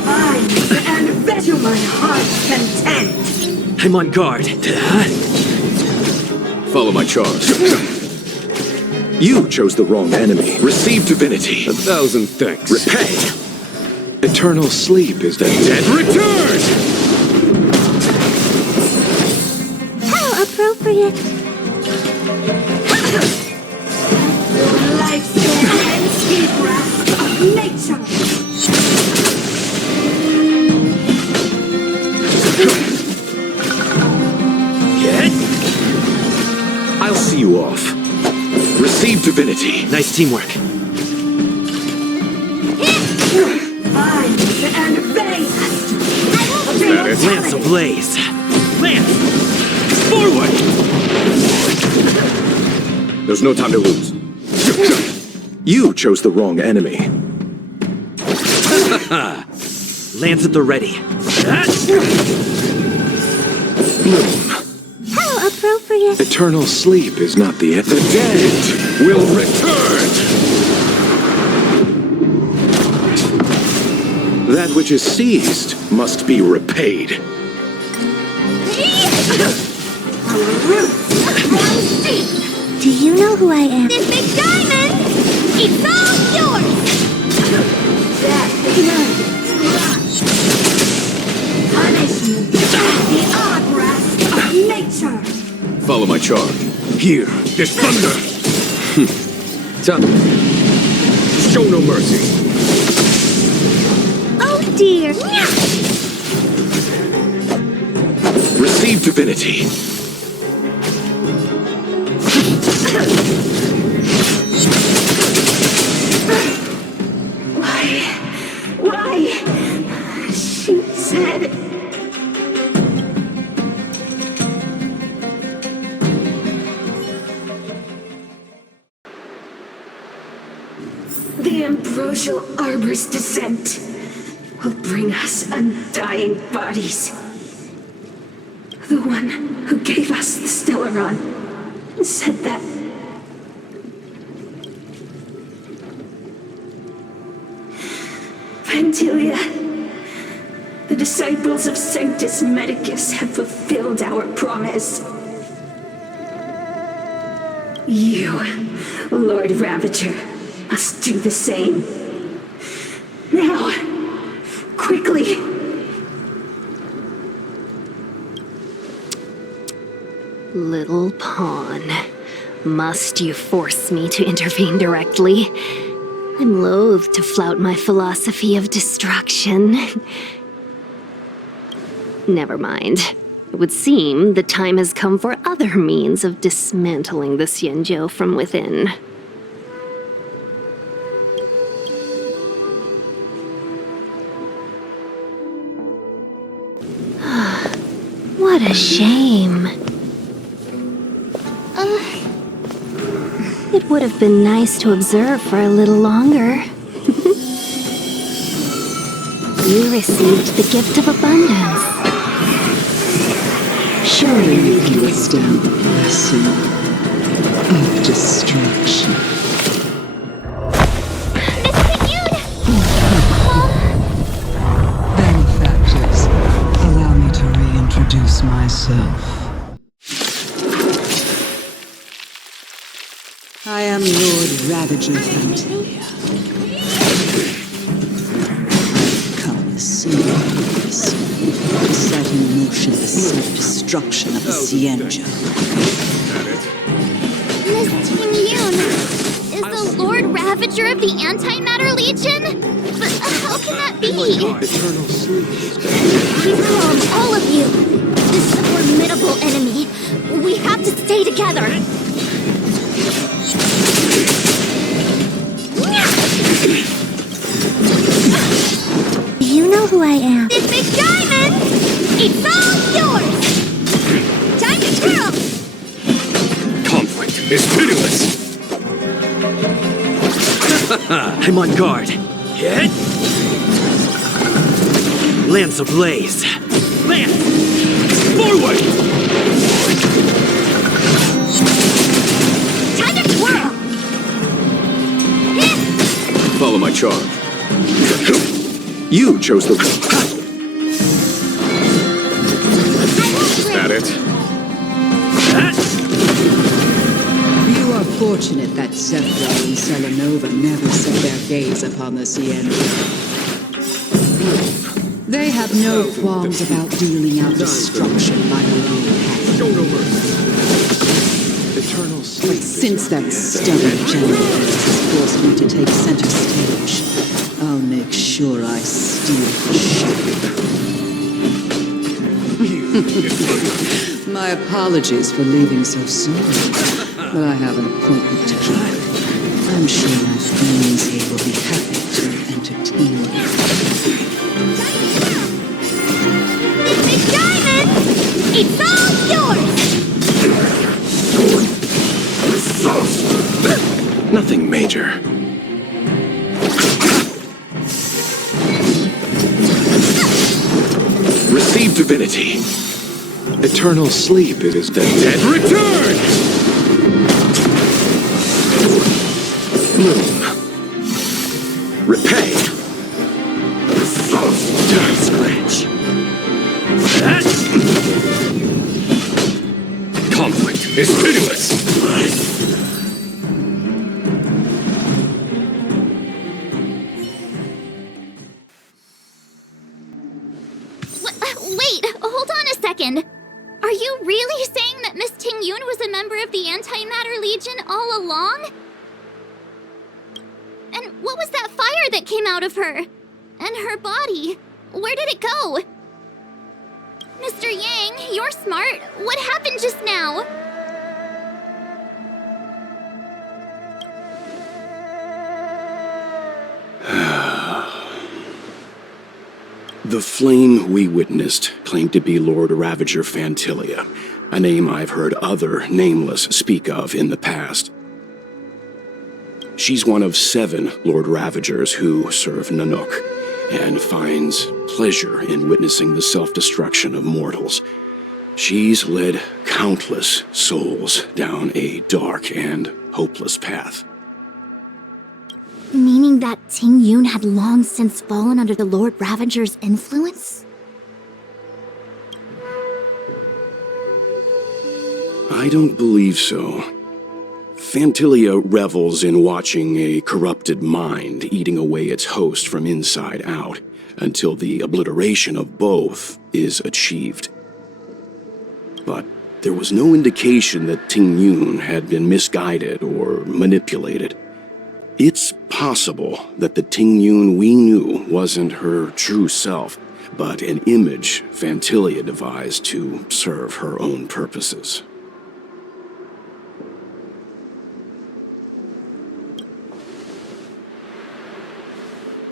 Vines and veins to my heart's content. I'm on guard. Follow my charge. You chose the wrong enemy. Receive divinity. 1,000 thanks. Repay. Eternal sleep is the Dead return! How appropriate. Lifespan and speed breath of nature. Get. I'll see you off. Receive divinity. Nice teamwork. Vines and veins. Spanish. Lance ablaze. Lance! Forward! There's no time to lose. You chose the wrong enemy. Lance at the ready. Bloom. How appropriate. Eternal sleep is not the end. The dead will return! That which is seized must be repaid. Our roots run deep. Do you know who I am? This big diamond! It's all yours! That ignorance run. Punishment. The odd breath of nature. Follow my charge. Here, this thunder! Show no mercy. Oh dear! Receive divinity. Why? She said... The ambrosial arbor's descent will bring us undying bodies. The one who gave us the stellaron said that Phantylia, the disciples of Sanctus Medicus have fulfilled our promise. You, Lord Ravager, must do the same. Now, quickly. Little pawn. Must you force me to intervene directly? I'm loath to flout my philosophy of destruction. Never mind. It would seem the time has come for other means of dismantling the Xianzhou from within. What a shame. It would have been nice to observe for a little longer. You received the gift of abundance. Surely you can withstand the blessing of destruction. Benefactors, allow me to reintroduce myself. I am Lord Ravager Phantylia. Come see this. To set in motion the self-destruction of the Xianzhou. Miss Tingyun is the Lord Ravager of the Antimatter Legion? But how can that be? Eternal sleep. He's calm, all of you. This formidable enemy. We have to stay together. You know who I am. This big diamond! It's all yours! Time to twirl! Conflict is pitiless! I'm on guard. Hit! Lance ablaze! Lance! Forward! Time to twirl! Hit! Follow my charge. You chose the... Is that it? You are fortunate that Zephyr and Selenova never set their gaze upon the Xianzhou. They have no qualms about dealing out destruction by their own hand. Show no mercy. Eternal sleep. But since that stubborn general has forced me to take center stage, I'll make sure I steal the show. My apologies for leaving so soon, but I have an appointment to keep. I'm sure my friends here will be happy to entertain me. This big diamond! It's all yours! Nothing major. Receive divinity. Eternal sleep, it is the dead. Return! Bloom. Repay. Scratch. Conflict is pitiless! Wait, hold on a second. Are you really saying that Miss Tingyun was a member of the Antimatter Legion all along? And what was that fire that came out of her? And her body? Where did it go? Mr. Yang, you're smart. What happened just now? The flame we witnessed claimed to be Lord Ravager Phantylia, a name I've heard other nameless speak of in the past. She's one of 7 Lord Ravagers who serve Nanook, and finds pleasure in witnessing the self-destruction of mortals. She's led countless souls down a dark and hopeless path. Meaning Meaning that Tingyun had long since fallen under the Lord Ravager's influence? I don't believe so. Phantylia revels in watching a corrupted mind eating away its host from inside out, until the obliteration of both is achieved. But there was no indication that Tingyun had been misguided or manipulated. It's possible that the Tingyun we knew wasn't her true self, but an image Phantylia devised to serve her own purposes.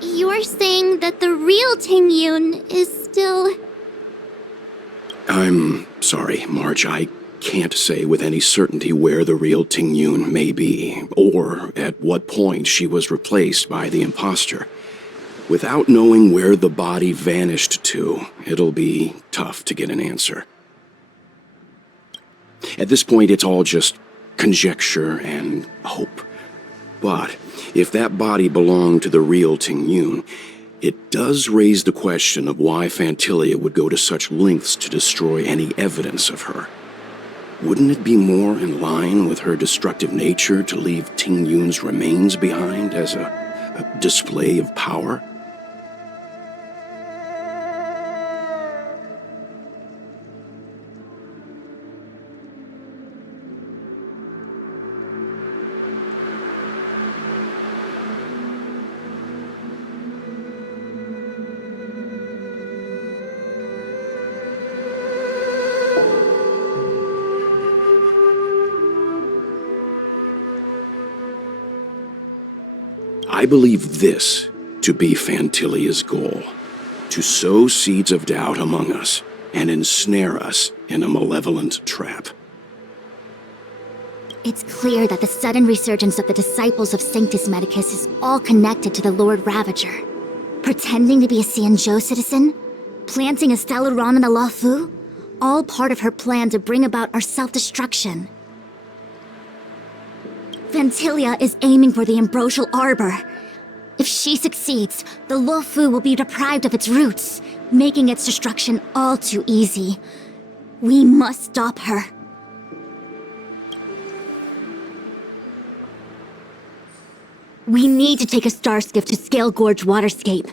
You're saying that the real Tingyun is still... I'm sorry, March. I can't say with any certainty where the real Tingyun may be, or at what point she was replaced by the imposter. Without knowing where the body vanished to, it'll be tough to get an answer. At this point, it's all just conjecture and hope. But if that body belonged to the real Tingyun, it does raise the question of why Phantylia would go to such lengths to destroy any evidence of her. Wouldn't it be more in line with her destructive nature to leave Tingyun's remains behind as a display of power? I believe this to be Phantylia's goal, to sow seeds of doubt among us and ensnare us in a malevolent trap. It's clear that the sudden resurgence of the disciples of Sanctus Medicus is all connected to the Lord Ravager. Pretending to be a Xianzhou citizen, planting a stellaron in the Luofu, all part of her plan to bring about our self-destruction. Phantylia is aiming for the ambrosial arbor. If she succeeds, the Luofu will be deprived of its roots, making its destruction all too easy. We must stop her. We need to take a star skiff to Scale Gorge Waterscape.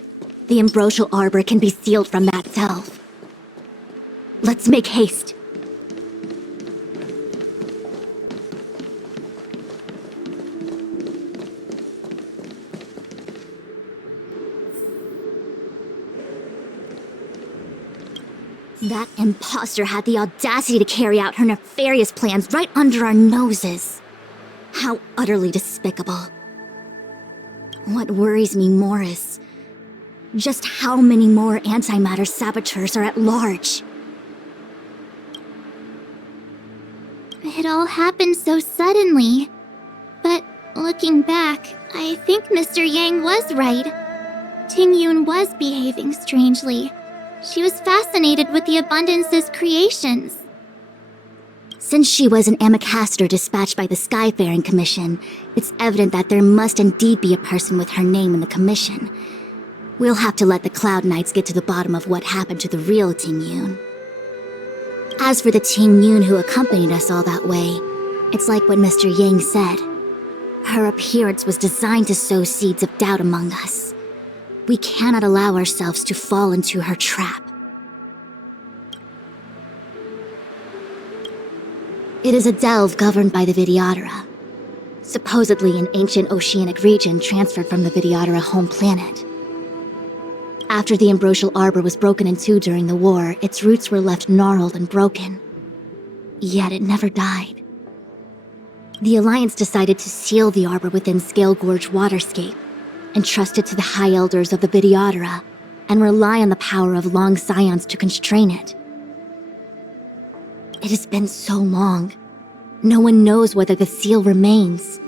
The ambrosial arbor can be sealed from that delve. Let's make haste. That imposter had the audacity to carry out her nefarious plans right under our noses. How utterly despicable. What worries me more is just how many more antimatter saboteurs are at large. It all happened so suddenly. But looking back, I think Mr. Yang was right. Tingyun was behaving strangely. She was fascinated with the Abundance's creations. Since she was an ambassador dispatched by the Skyfaring Commission, it's evident that there must indeed be a person with her name in the commission. We'll have to let the Cloud Knights get to the bottom of what happened to the real Tingyun. As for the Tingyun who accompanied us all that way, it's like what Mr. Yang said. Her appearance was designed to sow seeds of doubt among us. We cannot allow ourselves to fall into her trap. It is a delve governed by the Vidyadhara, supposedly an ancient oceanic region transferred from the Vidyadhara home planet. After the ambrosial arbor was broken in two during the war, its roots were left gnarled and broken. Yet it never died. The Alliance decided to seal the arbor within Scale Gorge Waterscape, entrust it to the High Elders of the Vidyadhara, and rely on the power of long scions to constrain it. It has been so long. No one knows whether the seal remains.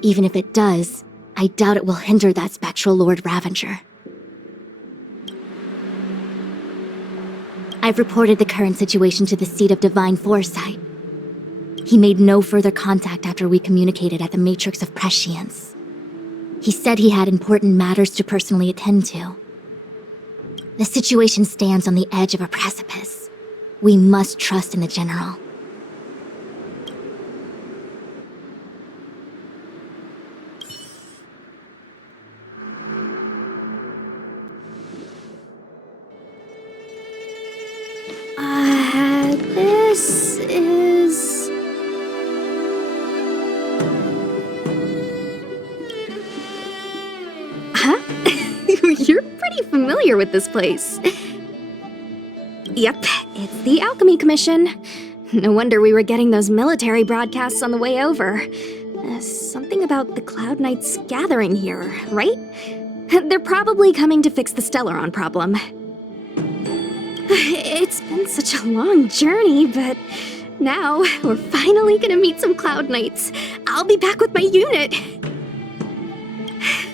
Even if it does, I doubt it will hinder that spectral Lord Ravager. I've reported the current situation to the Seat of Divine Foresight. He made no further contact after we communicated at the Matrix of Prescience. He said he had important matters to personally attend to. The situation stands on the edge of a precipice. We must trust in the General. This is... Huh? You're pretty familiar with this place. Yep, it's the Alchemy Commission. No wonder we were getting those military broadcasts on the way over. Something about the Cloud Knights gathering here, right? They're probably coming to fix the stellaron problem. It's been such a long journey, but now we're finally gonna meet some Cloud Knights. I'll be back with my unit.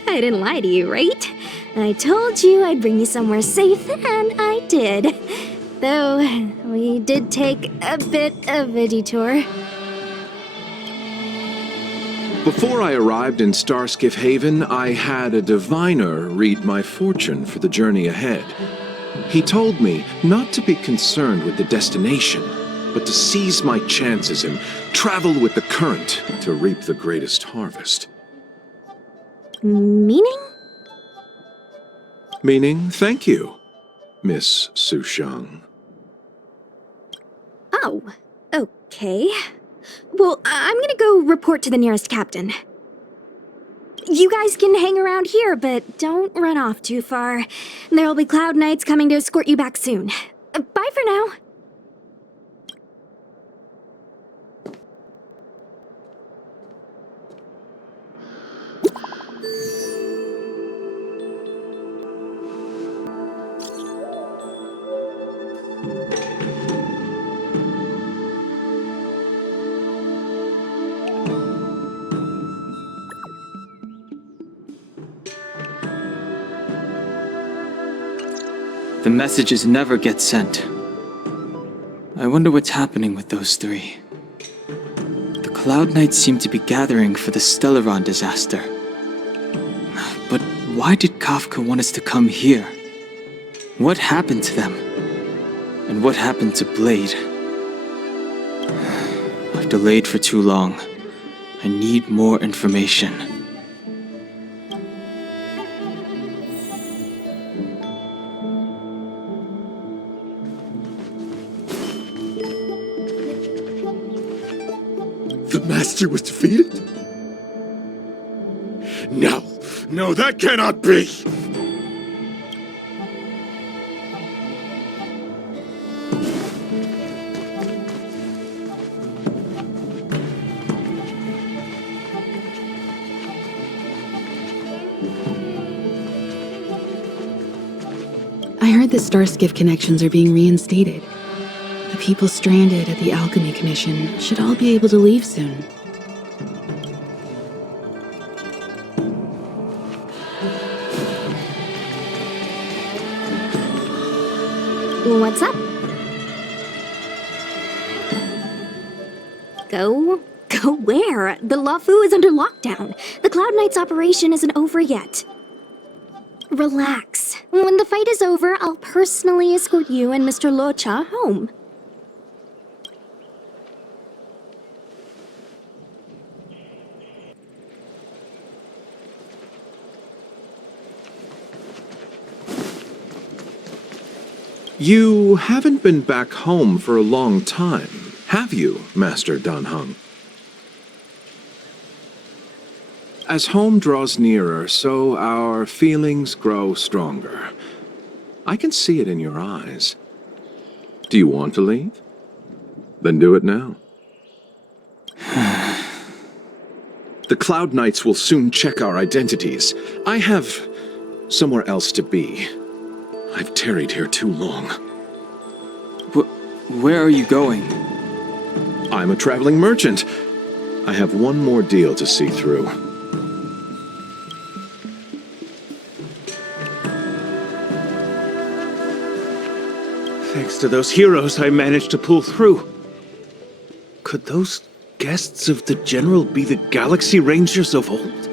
I didn't lie to you, right? I told you I'd bring you somewhere safe, and I did. Though, we did take a bit of a detour. Before I arrived in Starskiff Haven, I had a diviner read my fortune for the journey ahead. He told me not to be concerned with the destination, but to seize my chances and travel with the current to reap the greatest harvest. Meaning? Meaning, thank you, Miss Sushang. Oh, okay. Well, I'm gonna go report to the nearest captain. You guys can hang around here, but don't run off too far. There'll be Cloud Knights coming to escort you back soon. Bye for now. The messages never get sent. I wonder what's happening with those three. The Cloud Knights seem to be gathering for the Stellaron disaster. But why did Kafka want us to come here? What happened to them? And what happened to Blade? I've delayed for too long. I need more information. The Master was defeated? No! No, that cannot be! I heard the Starskiff connections are being reinstated. The people stranded at the Alchemy Commission should all be able to leave soon. What's up? Go where? The Luofu is under lockdown. The Cloud Knights operation isn't over yet. Relax. When the fight is over, I'll personally escort you and Mr. Locha home. You haven't been back home for a long time, have you, Master Danheng? As home draws nearer, so our feelings grow stronger. I can see it in your eyes. Do you want to leave? Then do it now. The Cloud Knights will soon check our identities. I have somewhere else to be. I've tarried here too long. Where are you going? I'm a traveling merchant. I have one more deal to see through. Thanks to those heroes, I managed to pull through. Could those guests of the General be the Galaxy Rangers of old?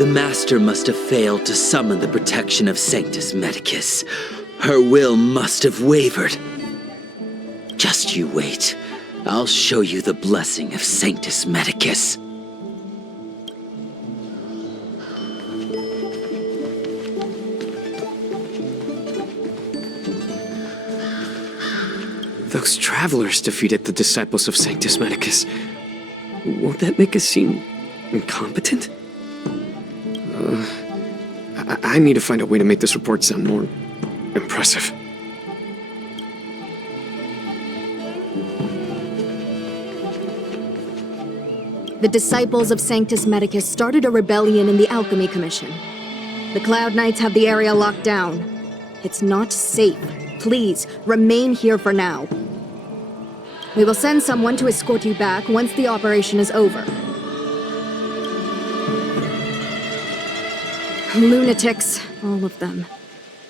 The Master must have failed to summon the protection of Sanctus Medicus. Her will must have wavered. Just you wait. I'll show you the blessing of Sanctus Medicus. Those travelers defeated the disciples of Sanctus Medicus. Won't that make us seem incompetent? I need to find a way to make this report sound more impressive. The disciples of Sanctus Medicus started a rebellion in the Alchemy Commission. The Cloud Knights have the area locked down. It's not safe. Please, remain here for now. We will send someone to escort you back once the operation is over. Lunatics, all of them.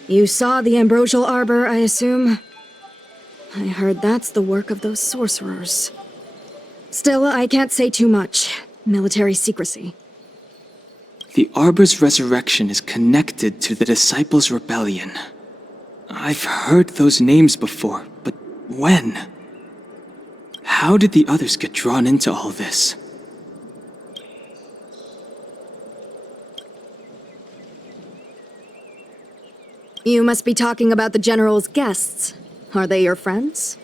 You saw the ambrosial arbor, I assume? I heard that's the work of those sorcerers. Still, I can't say too much. Military secrecy. The Arbor's resurrection is connected to the Disciples' Rebellion. I've heard those names before, but when? How did the others get drawn into all this? You must be talking about the General's guests. Are they your friends?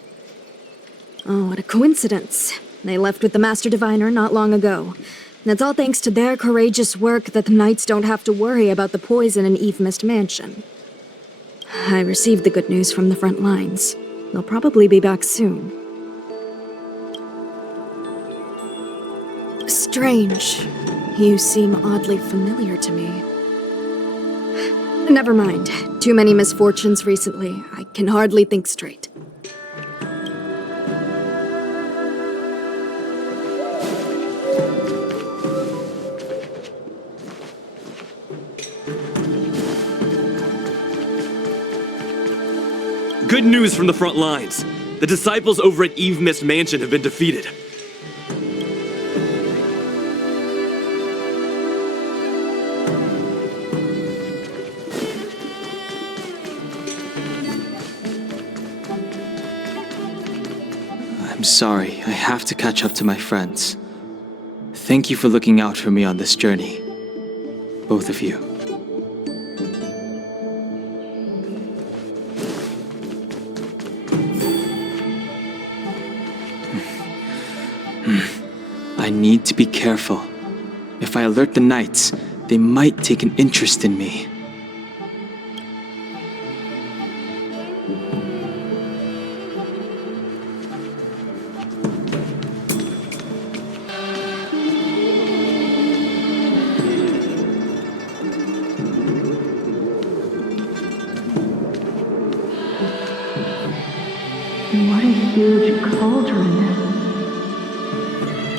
Oh, what a coincidence. They left with the Master Diviner not long ago. That's all thanks to their courageous work that the Knights don't have to worry about the poison in Eve Mist Mansion. I received the good news from the front lines. They'll probably be back soon. Strange. You seem oddly familiar to me. Never mind. Too many misfortunes recently. I can hardly think straight. Good news from the front lines. The disciples over at Eve Mist Mansion have been defeated. I'm sorry, I have to catch up to my friends. Thank you for looking out for me on this journey. Both of you. I need to be careful. If I alert the Knights, they might take an interest in me. What a huge cauldron.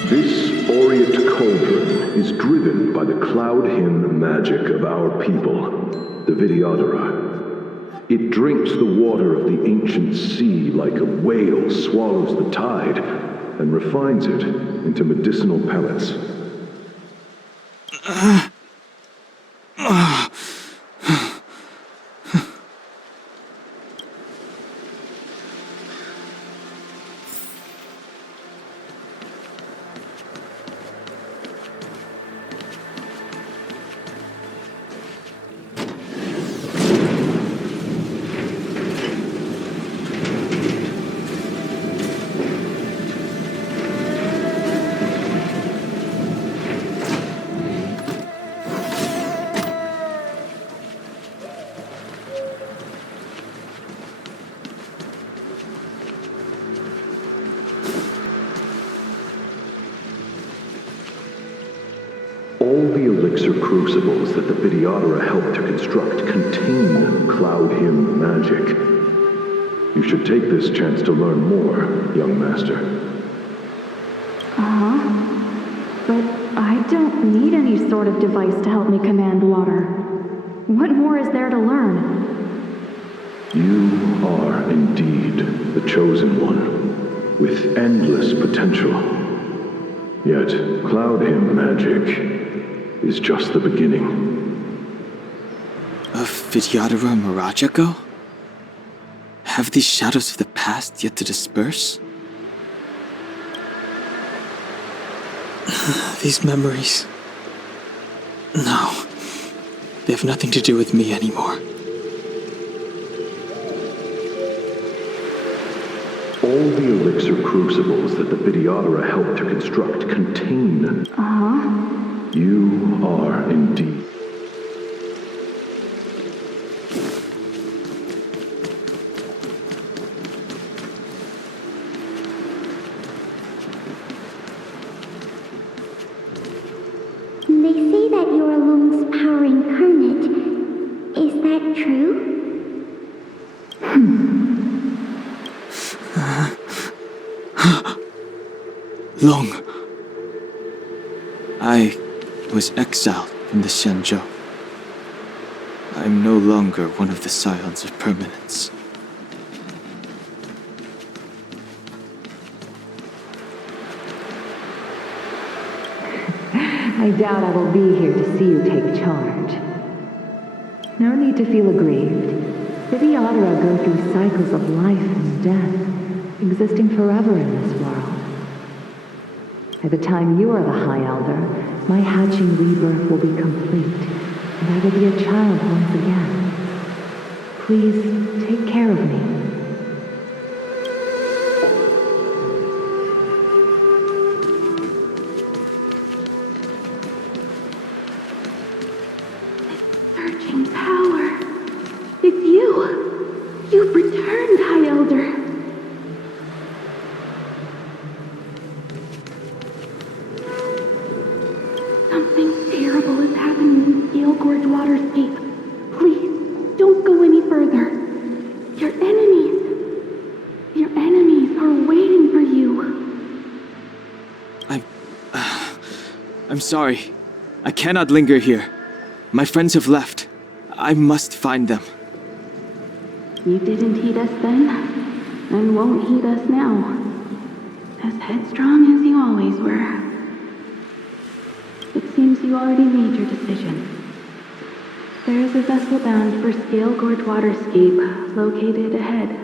This Orient cauldron is driven by the cloud hymn magic of our people, the Vidyadhara. It drinks the water of the ancient sea like a whale swallows the tide, and refines it into medicinal pellets. All the elixir crucibles that the Vidyadhara helped to construct contain cloud hymn magic. You should take this chance to learn more, young master. But I don't need any sort of device to help me command water. What more is there to learn? You are indeed the chosen one, with endless potential. Yet, cloud hymn magic, is just the beginning. Of Vidyadhara Mirajago? Have these shadows of the past yet to disperse? These memories... No. They have nothing to do with me anymore. All the elixir crucibles that the Vidyadhara helped to construct contain... You are indeed... They say that you are Lung's power incarnate. Is that true? Long. I was exiled from the Xianzhou. I'm no longer one of the Scions of Permanence. I doubt I will be here to see you take charge. No need to feel aggrieved. Vidyadhara go through cycles of life and death, existing forever in this world. By the time you are the High Elder, my hatching rebirth will be complete, and I will be a child once again. Please take care of me. Surging power. It's you. You've returned, High Elder. Something terrible is happening in Scale Gorge Waterscape. Please, don't go any further. Your enemies are waiting for you. I'm sorry. I cannot linger here. My friends have left. I must find them. You didn't heed us then, and won't heed us now. As headstrong as you always were. It seems you already made your decision. There is a vessel bound for Scale Gorge Waterscape, located ahead.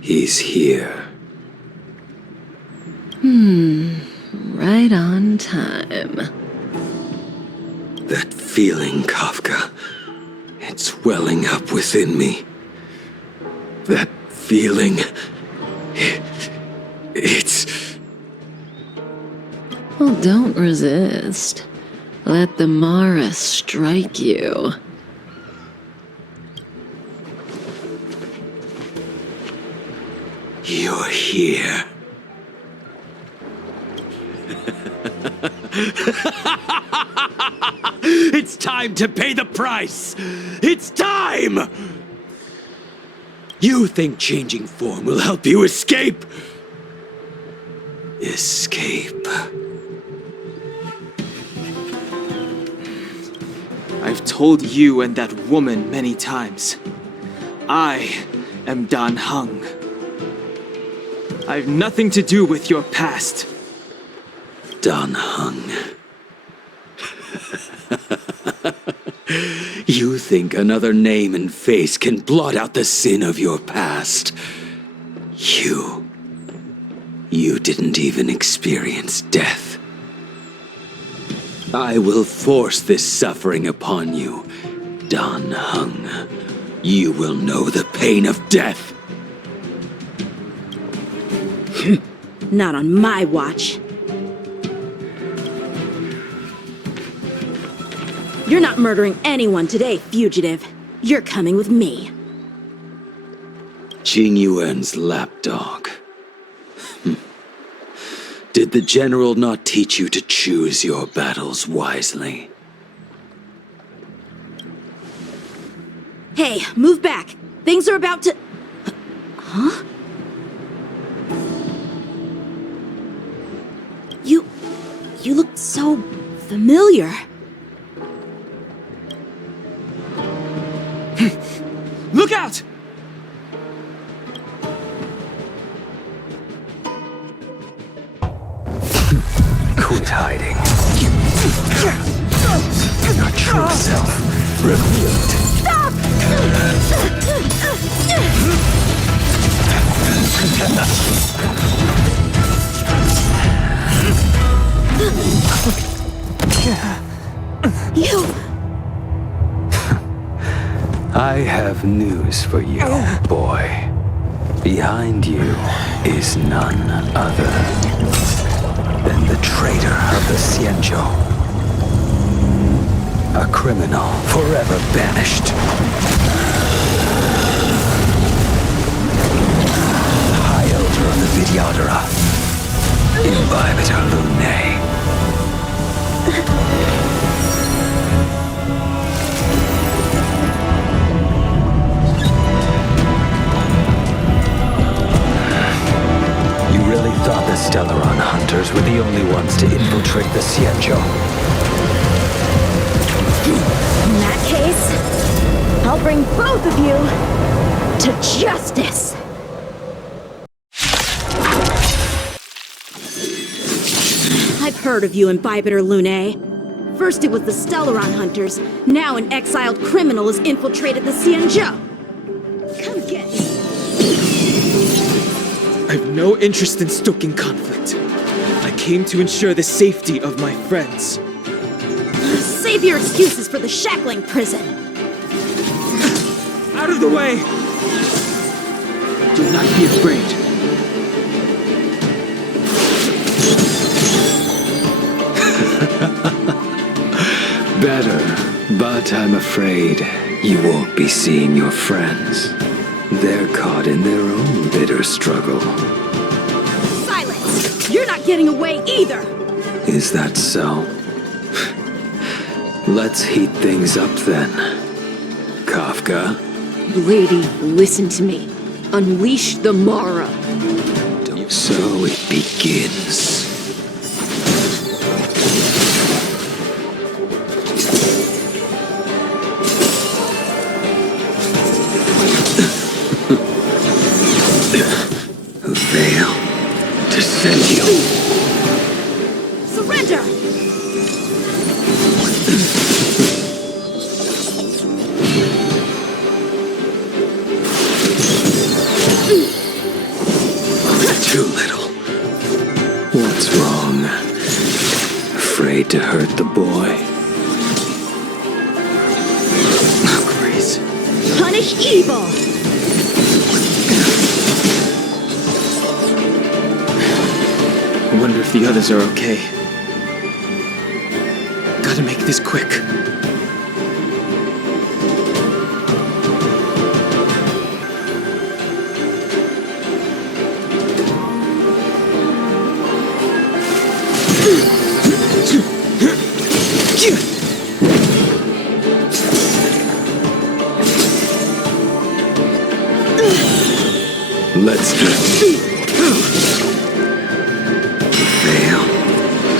He's here. Right on time. That feeling, Kafka. It's welling up within me. That feeling... It's... Well, don't resist. Let the Mara strike you. You're here. It's time to pay the price! It's time! You think changing form will help you escape? Escape. I've told you and that woman many times. I am Dan Heng. I've nothing to do with your past. Dan Heng. You think another name and face can blot out the sin of your past? You didn't even experience death. I will force this suffering upon you, Dan Heng. You will know the pain of death. Not on my watch. You're not murdering anyone today, fugitive. You're coming with me. Qingyuan's lapdog. Did the General not teach you to choose your battles wisely? Hey, move back. Things are about to... Huh? You look so familiar. Look out! Quit hiding. Your true self revealed. Stop! You... I have news for you, boy. Behind you is none other than the traitor of the Xianzhou. A criminal forever banished. The High Elder of the Vidyadhara. Imbibitor Lunae. You really thought the Stellaron hunters were the only ones to infiltrate the Xianzhou? In that case, I'll bring both of you to justice. I've heard of you, Imbibitor Lunae. First it was the Stellaron hunters, now an exiled criminal has infiltrated the Xianzhou. Come get me. I've no interest in stoking conflict. I came to ensure the safety of my friends. Save your excuses for the shackling prison. Out of the way! Do not be afraid. Better, but I'm afraid you won't be seeing your friends. They're caught in their own bitter struggle. Silence! You're not getting away either! Is that so? Let's heat things up then. Kafka? Lady, listen to me. Unleash the Mara. So it begins. Veil. Descend you. Surrender! Too little. What's wrong? Afraid to hurt the boy? Grace. Punish evil! I wonder if the others are okay. Gotta make this quick. Let's fail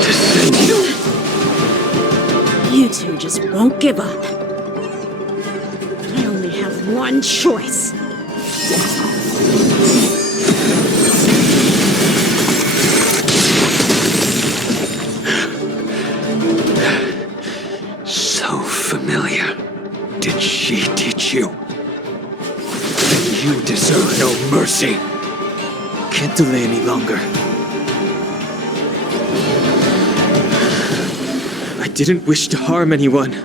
to send you. You two just won't give up. I only have one choice. So familiar. Did she teach you? You deserve no mercy. Can't delay any longer. I didn't wish to harm anyone.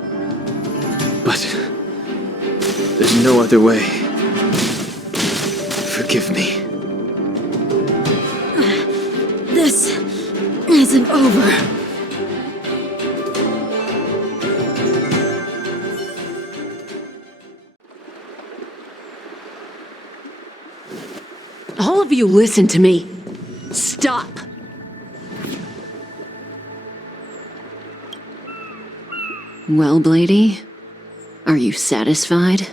But there's no other way. Forgive me. This isn't over. All of you listen to me. Stop. Well, Blady, are you satisfied?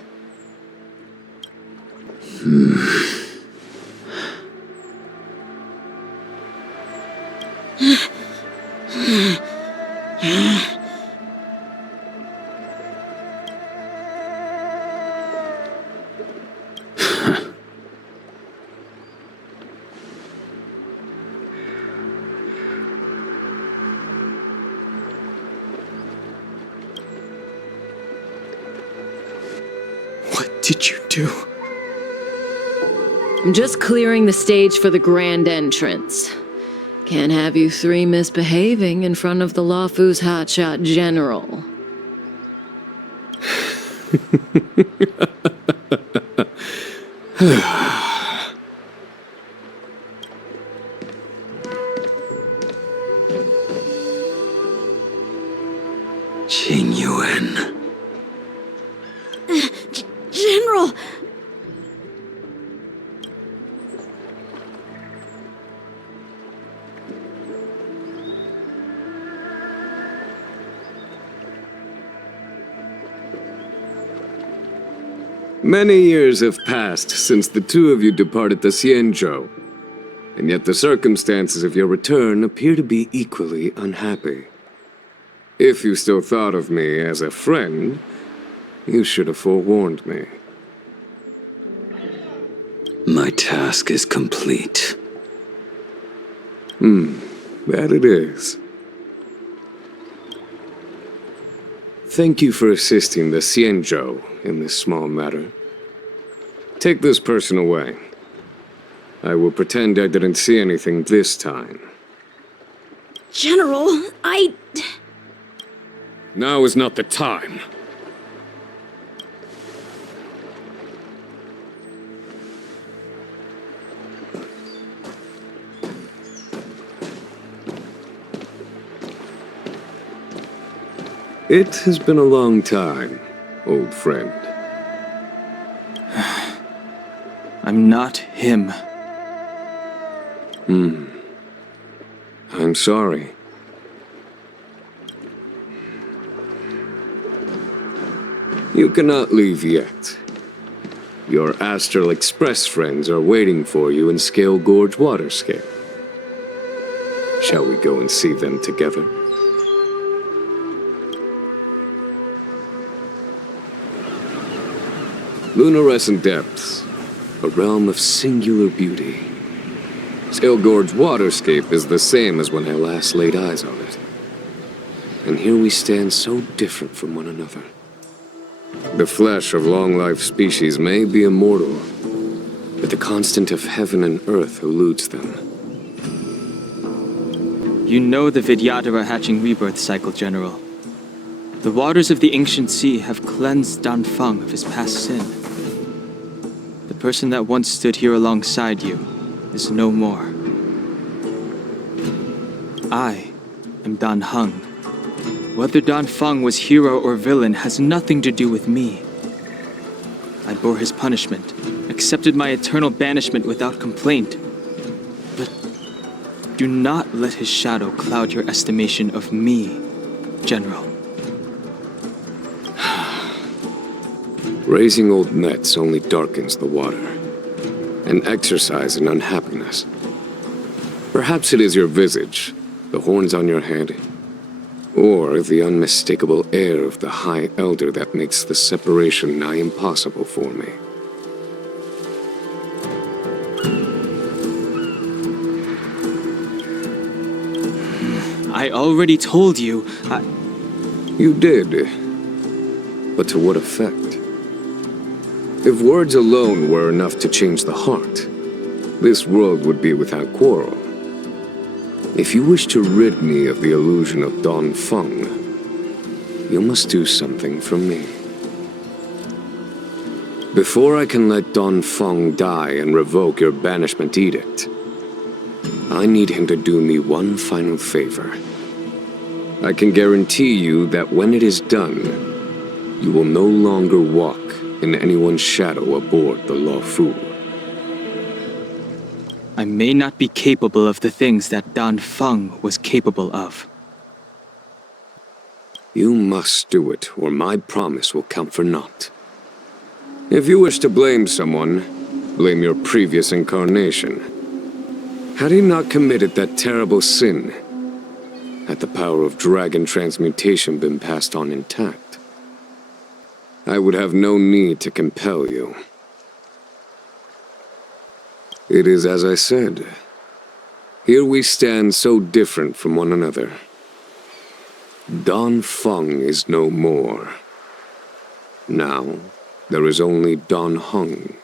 What did you do? I'm just clearing the stage for the grand entrance. Can't have you three misbehaving in front of the Lawfu's hotshot general. Qingque. General! Many years have passed since the two of you departed the Xianzhou, and yet the circumstances of your return appear to be equally unhappy. If you still thought of me as a friend, you should have forewarned me. My task is complete. That it is. Thank you for assisting the Xianzhou in this small matter. Take this person away. I will pretend I didn't see anything this time. General, Now is not the time. It has been a long time, old friend. I'm not him. I'm sorry. You cannot leave yet. Your Astral Express friends are waiting for you in Scale Gorge Waterscape. Shall we go and see them together? Lunarescent Depths, a realm of singular beauty. Scale Gorge Waterscape is the same as when I last laid eyes on it. And here we stand so different from one another. The flesh of long-life species may be immortal, but the constant of heaven and earth eludes them. You know the Vidyadhara hatching rebirth cycle, General. The waters of the ancient sea have cleansed Danfeng of his past sin. The person that once stood here alongside you is no more. I am Dan Heng. Whether Danfeng was hero or villain has nothing to do with me. I bore his punishment, accepted my eternal banishment without complaint. But do not let his shadow cloud your estimation of me, General. Raising old nets only darkens the water, an exercise in unhappiness. Perhaps it is your visage, the horns on your head, or the unmistakable air of the High Elder that makes the separation nigh impossible for me. I already told you, You did, but to what effect? If words alone were enough to change the heart, this world would be without quarrel. If you wish to rid me of the illusion of Danfeng, you must do something for me. Before I can let Danfeng die and revoke your banishment edict, I need him to do me one final favor. I can guarantee you that when it is done, you will no longer walk in anyone's shadow aboard the Lawfu. I may not be capable of the things that Danfeng was capable of. You must do it, or my promise will count for naught. If you wish to blame someone, blame your previous incarnation. Had he not committed that terrible sin, had the power of dragon transmutation been passed on intact, I would have no need to compel you. It is as I said. Here we stand so different from one another. Don Feng is no more. Now, there is only Don Heng.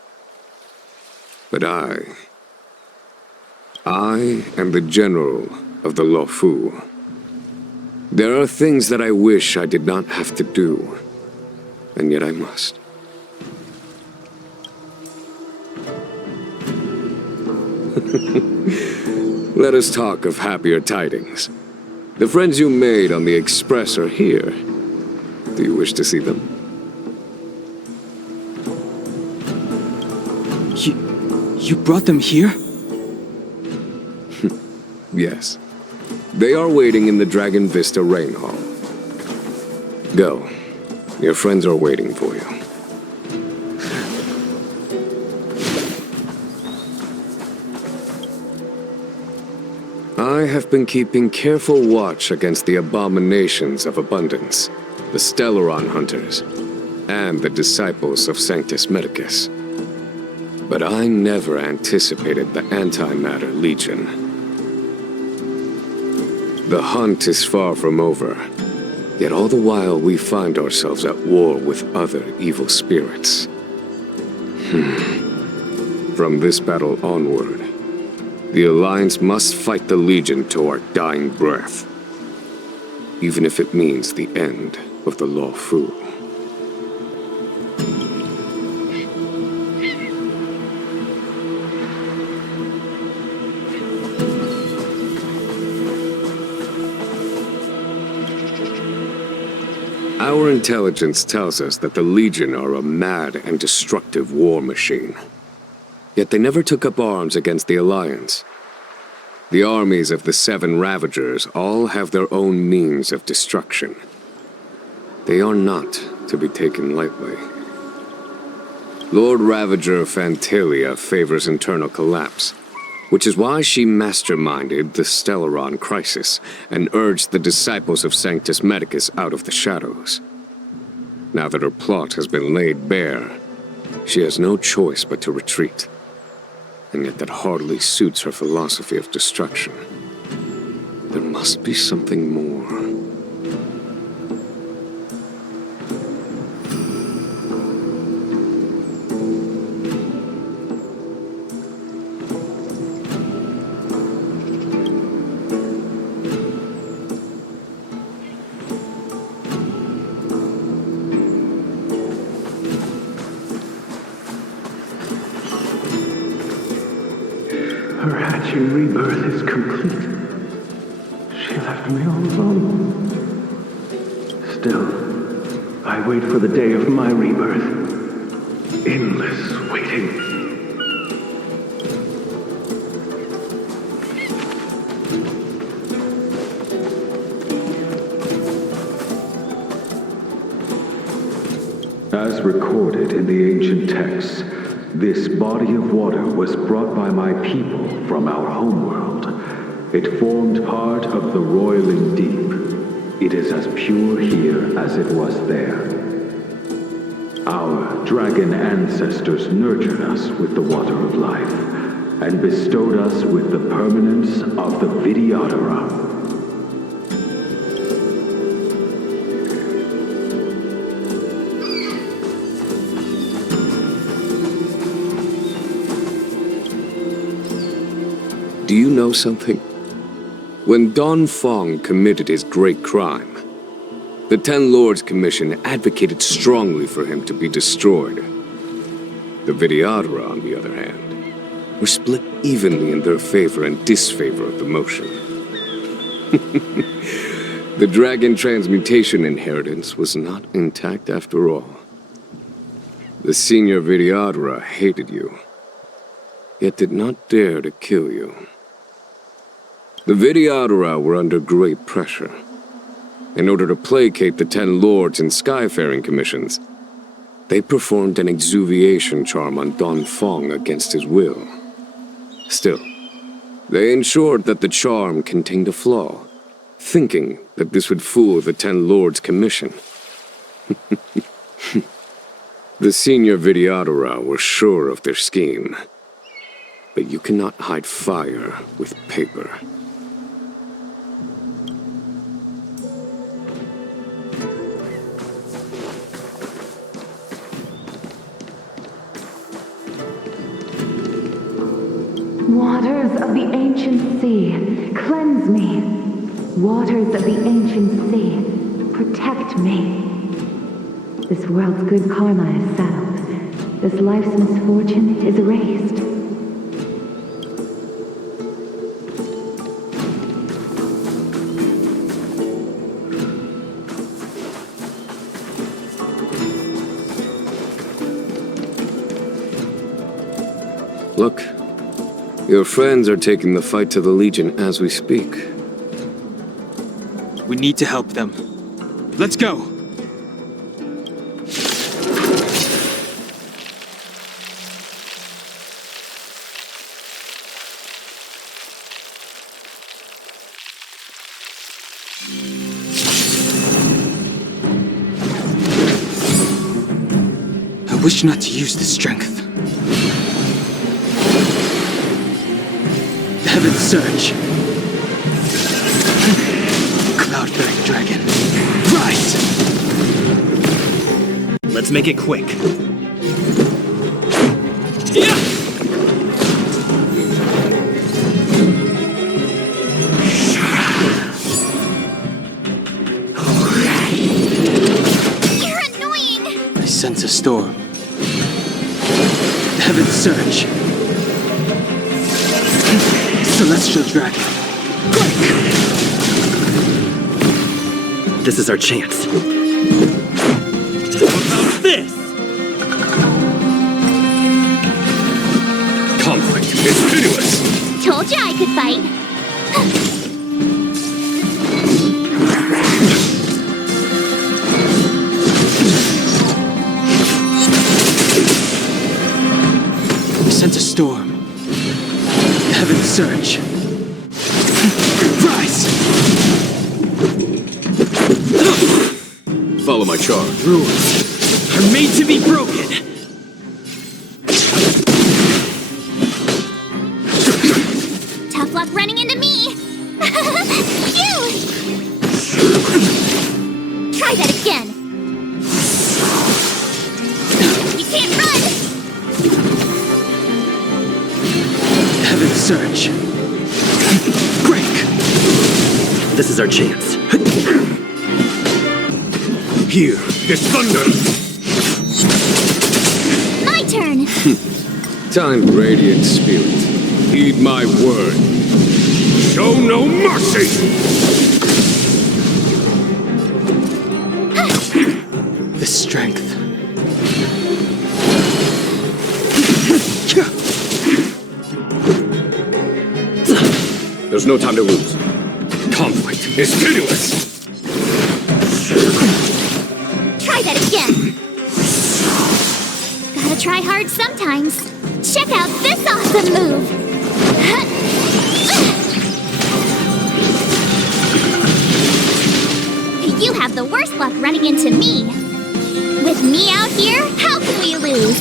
But I am the general of the Luofu. There are things that I wish I did not have to do, and yet I must. Let us talk of happier tidings. The friends you made on the Express are here. Do you wish to see them? You brought them here? Yes. They are waiting in the Dragon Vista Rain Hall. Go. Your friends are waiting for you. I have been keeping careful watch against the abominations of abundance, the stellaron hunters, and the disciples of Sanctus Medicus. But I never anticipated the Antimatter Legion. The hunt is far from over, yet all the while we find ourselves at war with other evil spirits. From this battle onward, the Alliance must fight the Legion to our dying breath, even if it means the end of the Luofu. Our intelligence tells us that the Legion are a mad and destructive war machine. Yet they never took up arms against the Alliance. The armies of the Seven Ravagers all have their own means of destruction. They are not to be taken lightly. Lord Ravager Phantylia favors internal collapse, which is why she masterminded the Stellaron crisis and urged the disciples of Sanctus Medicus out of the shadows. Now that her plot has been laid bare, she has no choice but to retreat. And yet that hardly suits her philosophy of destruction. There must be something more. Her hatching rebirth is complete. She left me all alone. Still, I wait for the day of my rebirth. Endless waiting. As recorded in the ancient texts, this body of water was brought by my people from our homeworld. It formed part of the roiling deep. It is as pure here as it was there. Our dragon ancestors nurtured us with the water of life, and bestowed us with the permanence of the Vidyadhara. Do you know something? When Don Feng committed his great crime, the Ten Lords Commission advocated strongly for him to be destroyed. The Vidyadhara, on the other hand, were split evenly in their favor and disfavor of the motion. The dragon transmutation inheritance was not intact after all. The senior Vidyadhara hated you, yet did not dare to kill you. The Vidyadhara were under great pressure. In order to placate the 10 lords and skyfaring commissions, they performed an exuviation charm on Don Fong against his will. Still, they ensured that the charm contained a flaw, thinking that this would fool the 10 lords' commission. The senior Videodora were sure of their scheme. But you cannot hide fire with paper. Waters of the ancient sea, cleanse me. Waters of the ancient sea, protect me. This world's good karma is settled. This life's misfortune is erased. Look, your friends are taking the fight to the Legion as we speak. We need to help them. Let's go! I wish not to use this strength. The heavens surge. Cloud-bearing dragon. Rise! Let's make it quick. Yeah! You're annoying! I sense a storm. The heavens surge. Celestial dragon. Quick! This is our chance. How's this? Conflict is pitiless. Told you I could fight. I sense a storm. The heavens surge. Rise! Follow my charge. Rules are made to be broken. Tough luck running into me. Phew! Try that again. You can't run. Heavens surge. Break. This is our chance. Here, this thunder! My turn. Time, radiant spirit. Heed my word. Show no mercy! The strength. There's no time to lose. Conflict is pitiless! Try that again. Gotta try hard sometimes. Check out this awesome move. You have the worst luck running into me. With me out here, how can we lose?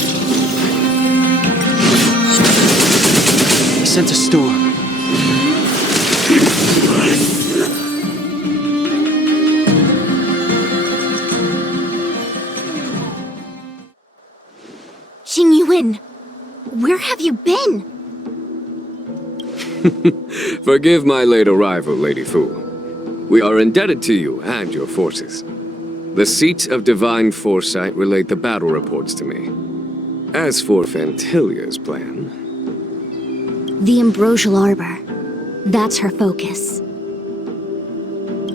I sense a storm. Qingque, where have you been? Forgive my late arrival, Lady Fu. We are indebted to you and your forces. The seats of divine foresight relate the battle reports to me. As for Phantylia's plan... The Ambrosial Arbor. That's her focus.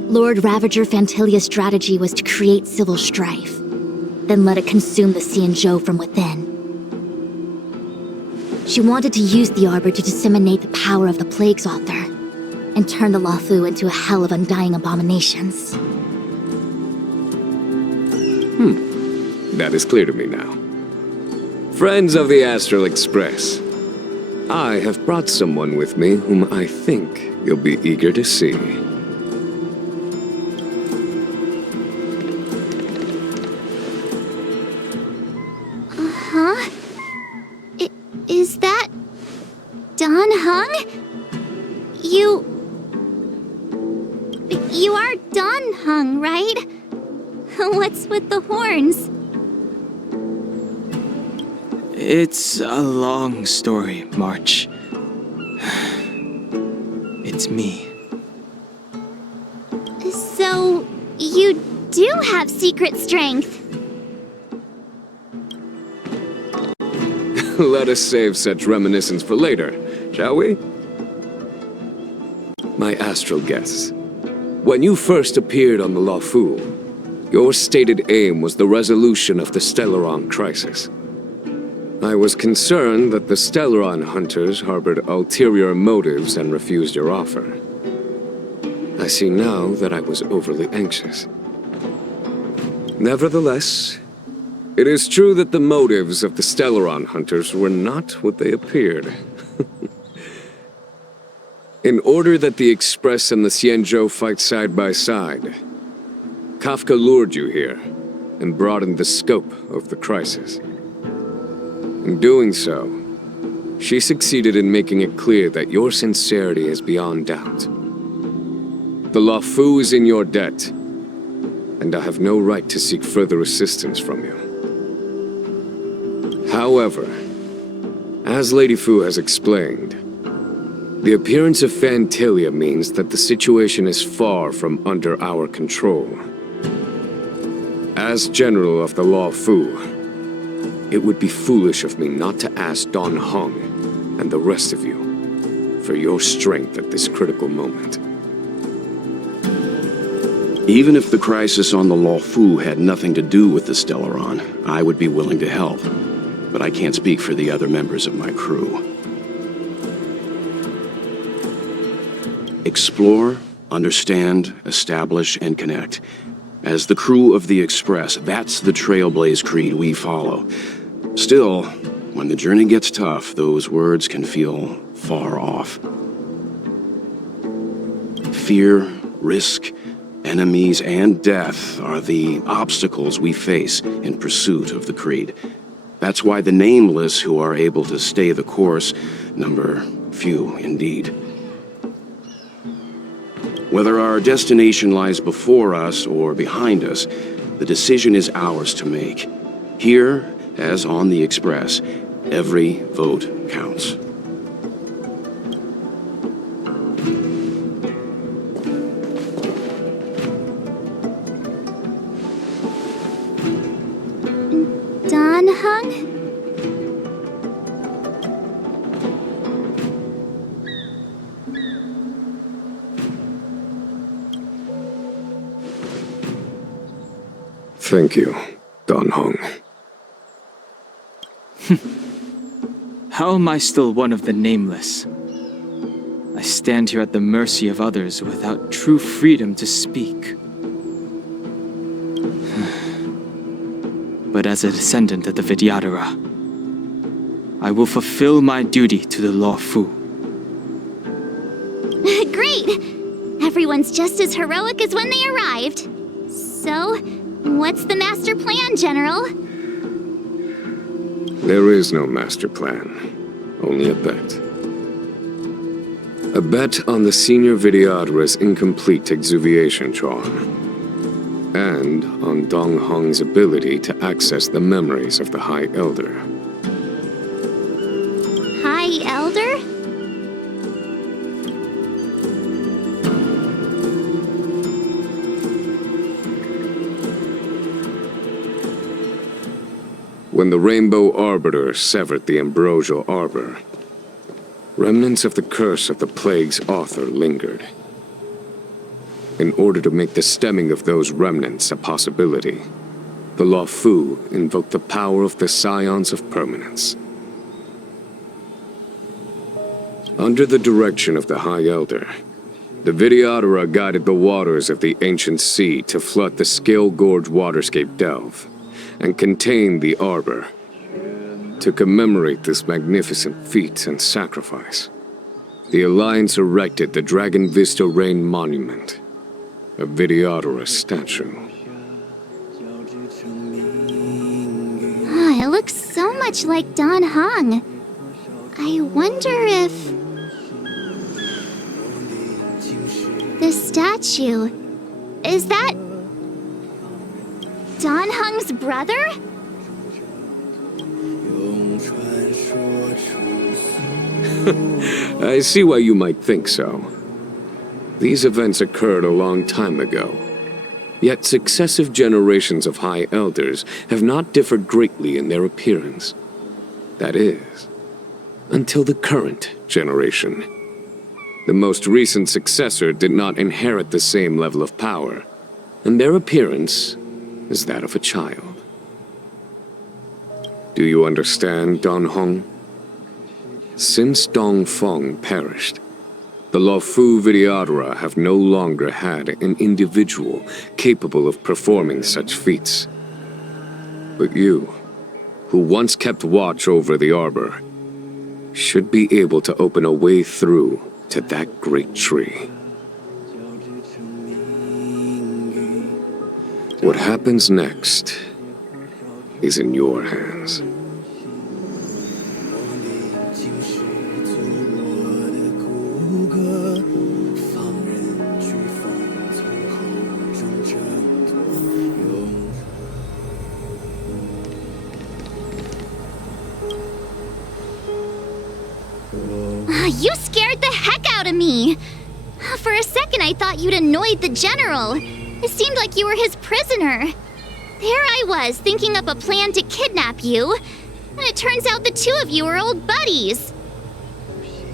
Lord Ravager Phantylia's strategy was to create civil strife, then let it consume the Xianzhou from within. She wanted to use the Arbor to disseminate the power of the Plague's Author, and turn the Luofu into a hell of undying abominations. That is clear to me now. Friends of the Astral Express, I have brought someone with me whom I think you'll be eager to see. Huh? Is that... Don Hung? You are Don Hung, right? What's with the horns? It's a long story, March. It's me. So, you do have secret strength. Let us save such reminiscence for later, shall we? My astral guests, when you first appeared on the Lawfu, your stated aim was the resolution of the Stellaron crisis. I was concerned that the Stellaron hunters harbored ulterior motives and refused your offer. I see now that I was overly anxious. Nevertheless, it is true that the motives of the Stellaron hunters were not what they appeared. In order that the Express and the Xianzhou fight side by side, Kafka lured you here and broadened the scope of the crisis. In doing so, she succeeded in making it clear that your sincerity is beyond doubt. The Lawfu is in your debt, and I have no right to seek further assistance from you. However, as Lady Fu has explained, the appearance of phantylia means that the situation is far from under our control. As General of the Lawfu, it would be foolish of me not to ask Don Hung and the rest of you for your strength at this critical moment. Even if the crisis on the Lawfu had nothing to do with the Stellaron, I would be willing to help. But I can't speak for the other members of my crew. Explore, understand, establish, and connect. As the crew of the Express, that's the Trailblaze creed we follow. Still, when the journey gets tough, those words can feel far off. Fear, risk, enemies, and death are the obstacles we face in pursuit of the creed. That's why the nameless who are able to stay the course number few indeed. Whether our destination lies before us or behind us, the decision is ours to make. Here, as on the Express, every vote counts. Don Hung? Thank you, Don Hung. How am I still one of the nameless? I stand here at the mercy of others without true freedom to speak. But as a descendant of the Vidyadhara, I will fulfill my duty to the Lawfu. Great! Everyone's just as heroic as when they arrived. So, what's the master plan, General? There is no master plan, only a bet. A bet on the senior Vidyadhara's incomplete exuviation charm. And on Dong Hong's ability to access the memories of the High Elder. High Elder? When the Rainbow Arbiter severed the Ambrosial Arbor, remnants of the curse of the plague's author lingered. In order to make the stemming of those remnants a possibility, the Lawfu invoked the power of the Scions of Permanence. Under the direction of the High Elder, The Videodora guided the waters of the ancient sea to flood the Scale Gorge waterscape delve and contain the Arbor. To commemorate this magnificent feat and sacrifice, the Alliance erected the Dragon Vista Rain Monument, a Videodora statue. It looks so much like Don Hong. I wonder if... the statue... is that... Don Hong's brother? I see why you might think so. These events occurred a long time ago. Yet successive generations of High Elders have not differed greatly in their appearance. That is, until the current generation. The most recent successor did not inherit the same level of power, and their appearance is that of a child. Do you understand, Don Hong? Since Dong Feng perished, the Luofu Videodora have no longer had an individual capable of performing such feats. But you, who once kept watch over the Arbor, should be able to open a way through to that great tree. What happens next is in your hands. You scared the heck out of me! For a second I thought you'd annoyed the General. It seemed like you were his prisoner. There I was, thinking up a plan to kidnap you, and it turns out the two of you are old buddies.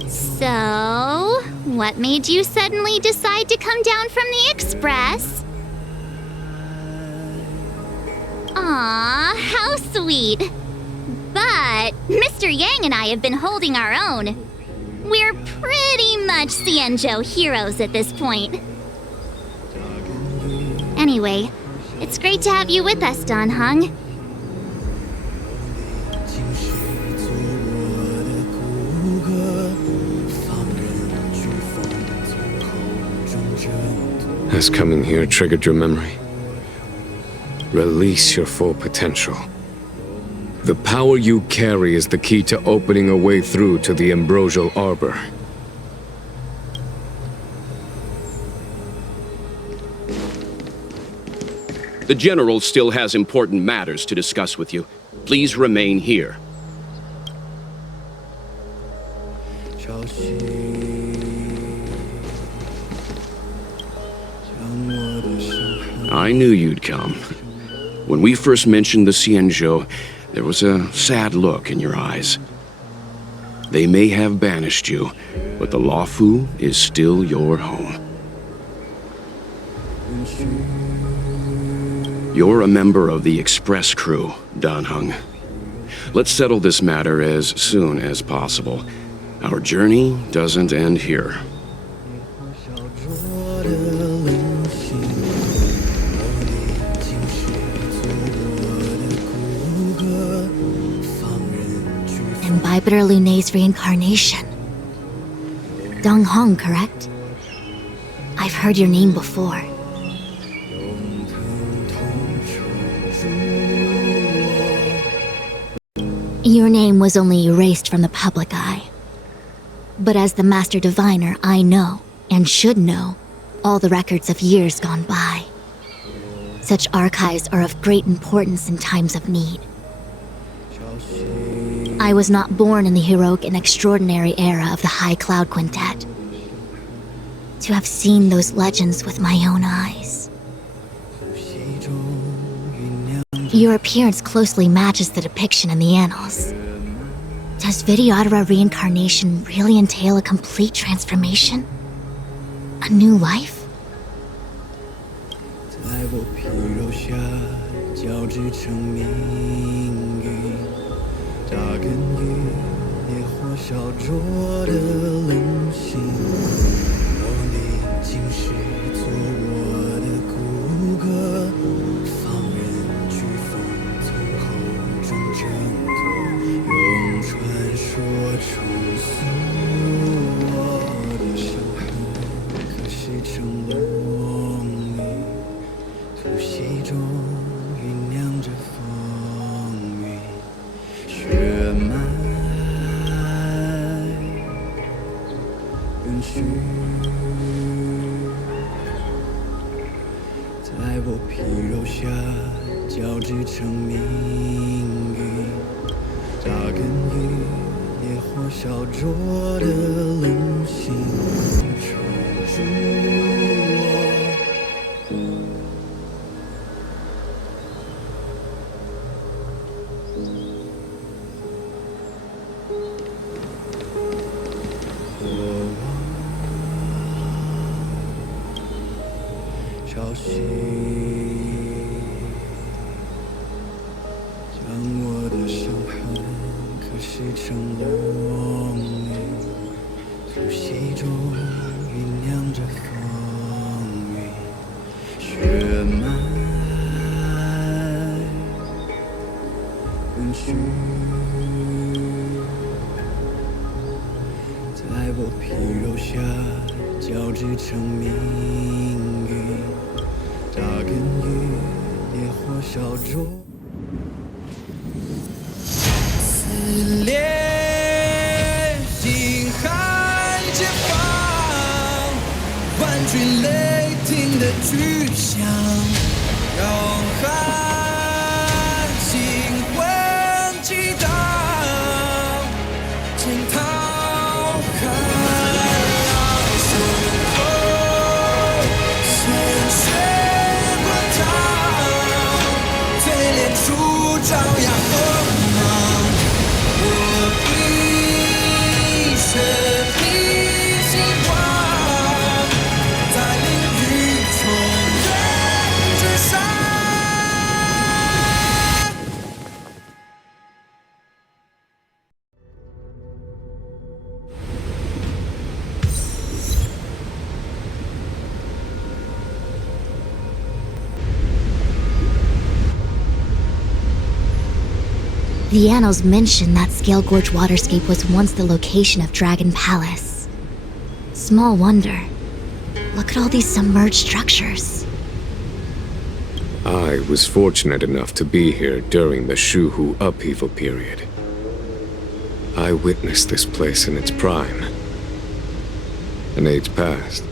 So, what made you suddenly decide to come down from the Express? Aw, how sweet. But Mr. Yang and I have been holding our own. We're pretty much Xianzhou heroes at this point. Anyway, it's great to have you with us, Don Hong. Has coming here triggered your memory? Release your full potential. The power you carry is the key to opening a way through to the Ambrosial Arbor. The General still has important matters to discuss with you. Please remain here. I knew you'd come. When we first mentioned the Xianzhou, there was a sad look in your eyes. They may have banished you, but the Luofu is still your home. You're a member of the Express crew, Don Hong. Let's settle this matter as soon as possible. Our journey doesn't end here. Bailu Lunay's reincarnation. Dong Hong, correct? I've heard your name before. Your name was only erased from the public eye. But as the Master Diviner, I know, and should know, all the records of years gone by. Such archives are of great importance in times of need. I was not born in the heroic and extraordinary era of the High Cloud Quintet. To have seen those legends with my own eyes. Your appearance closely matches the depiction in the annals. Does Videodora reincarnation really entail a complete transformation? A new life? 允许，在我皮肉下交织成命运，扎根于烈火烧灼的棱心，守住我。潮汐将我的伤痕刻蚀成梦里，突袭中酝酿着风雨，血脉允许，在我皮肉下交织成命运。扎根于烈火烧灼，撕裂心海解放，万军雷霆的巨响，摇撼心魂激荡，惊涛骇浪，身后鲜血出照耀光芒，我一生披星光，在领域重任之上。The annals mention that Scale Gorge waterscape was once the location of Dragon Palace. Small wonder. Look at all these submerged structures. I was fortunate enough to be here during the Shuhu upheaval period. I witnessed this place in its prime. An age passed.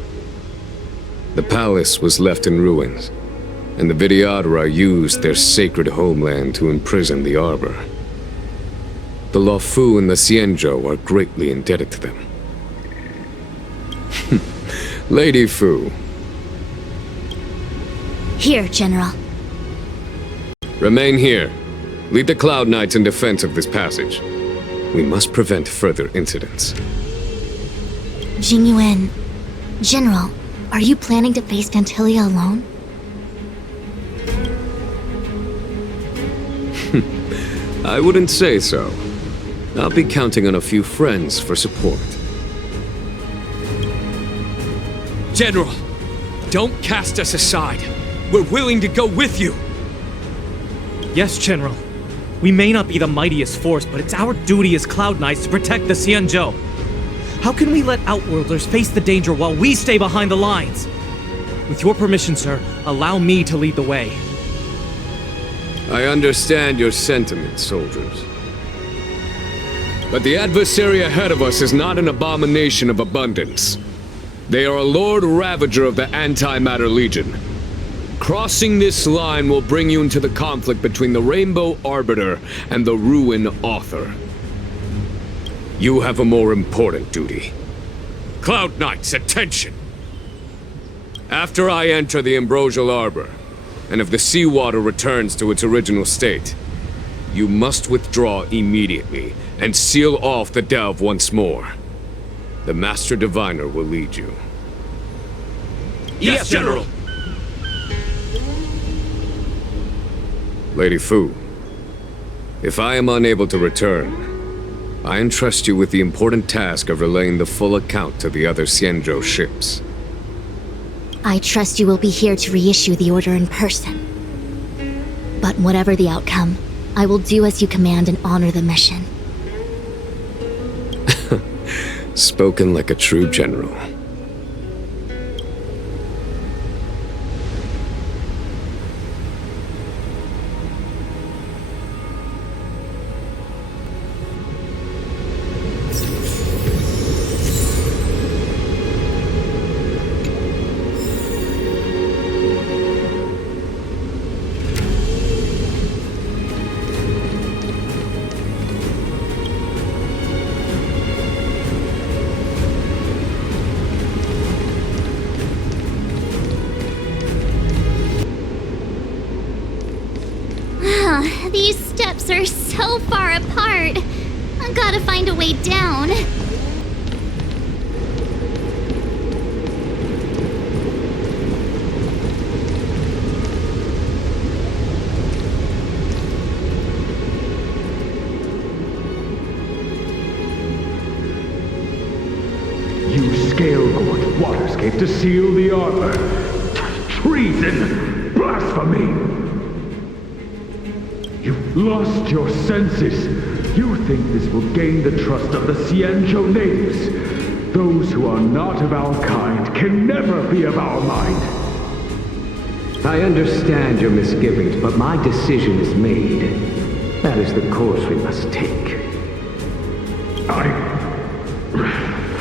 The palace was left in ruins, and the Vidyadhara used their sacred homeland to imprison the Arbor. The Luofu and the Xianzhou are greatly indebted to them. Lady Fu. Here, General. Remain here. Lead the Cloud Knights in defense of this passage. We must prevent further incidents. Jingyuan. General, are you planning to face phantylia alone? I wouldn't say so. I'll be counting on a few friends for support. General, don't cast us aside. We're willing to go with you. Yes, General. We may not be the mightiest force, but it's our duty as Cloud Knights to protect the Xianzhou. How can we let Outworlders face the danger while we stay behind the lines? With your permission, sir, allow me to lead the way. I understand your sentiments, soldiers. But the adversary ahead of us is not an abomination of abundance. They are a Lord Ravager of the Antimatter Legion. Crossing this line will bring you into the conflict between the Rainbow Arbiter and the Ruin Author. You have a more important duty. Cloud Knights, attention! After I enter the Ambrosial Arbor, and if the seawater returns to its original state, you must withdraw immediately and seal off the delve once more. The Master Diviner will lead you. Yes, General! Lady Fu, if I am unable to return, I entrust you with the important task of relaying the full account to the other Xianzhou ships. I trust you will be here to reissue the order in person. But whatever the outcome, I will do as you command and honor the mission. Spoken like a true general. These steps are so far apart. I gotta find a way down. Scale-gorge waterscape to seal the arbor. Treason! Blasphemy! You've lost your senses. You think this will gain the trust of the Xianzhou natives. Those who are not of our kind can never be of our mind. I understand your misgivings, but my decision is made. That is the course we must take.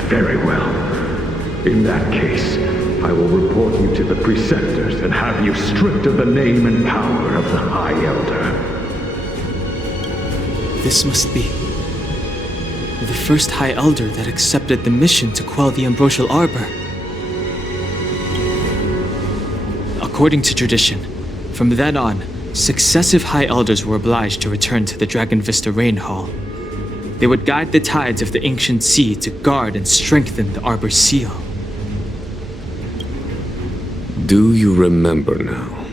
Very well. In that case, I will report you to the preceptors and have you stripped of the name and power of the High Elder. This must be the first High Elder that accepted the mission to quell the Ambrosial Arbor. According to tradition, from then on, successive High Elders were obliged to return to the Dragon Vista Rain Hall. They would guide the tides of the ancient sea to guard and strengthen the Arbor's seal. Do you remember now?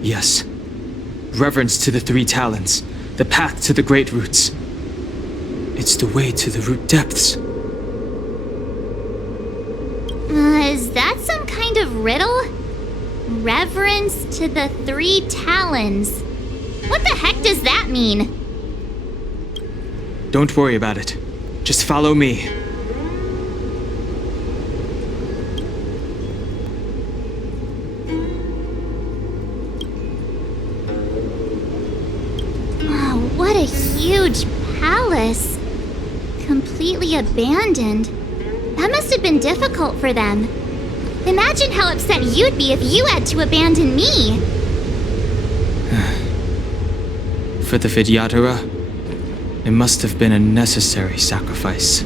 Yes. Reverence to the three talents, the path to the great roots. It's the way to the root depths. Is that some kind of riddle? Reverence to the three talons. What the heck does that mean? Don't worry about it. Just follow me. What a huge palace. Completely abandoned. That must have been difficult for them. Imagine how upset you'd be if you had to abandon me. For the Vidyadhara, it must have been a necessary sacrifice.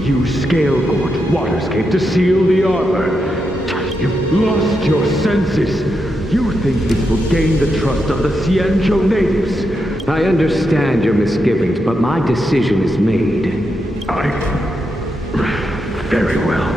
Use Scale-gorge waterscape to seal the arbor. You've lost your senses. You think this will gain the trust of the Xianzhou natives. I understand your misgivings, but my decision is made. Very well.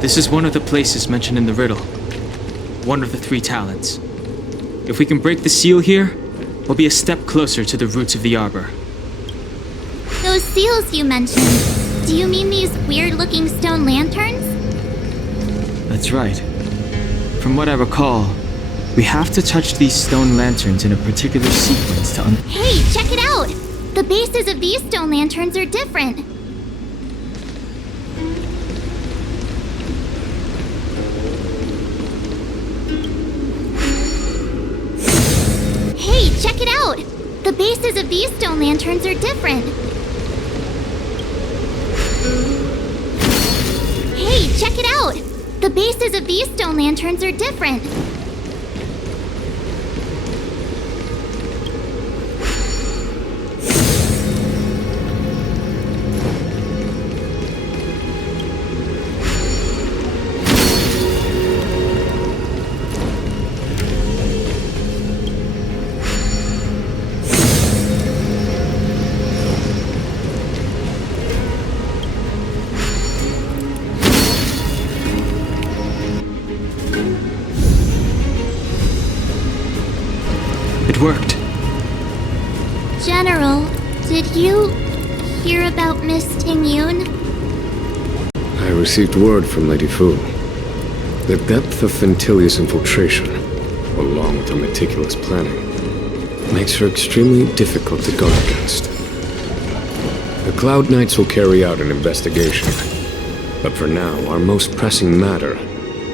This is one of the places mentioned in the riddle. One of the three talents. If we can break the seal here, we'll be a step closer to the roots of the arbor. Those seals you mentioned, do you mean these weird-looking stone lanterns? That's right. From what I recall, we have to touch these stone lanterns in a particular sequence to Hey, check it out! The bases of these stone lanterns are different. Hey, check it out! The bases of these stone lanterns are different. Hey, check it out! The bases of these stone lanterns are different. It worked. General, did you hear about Miss Tingyun? I received word from Lady Fu. The depth of Phantylia's infiltration, along with her meticulous planning, makes her extremely difficult to guard against. The Cloud Knights will carry out an investigation. But for now, our most pressing matter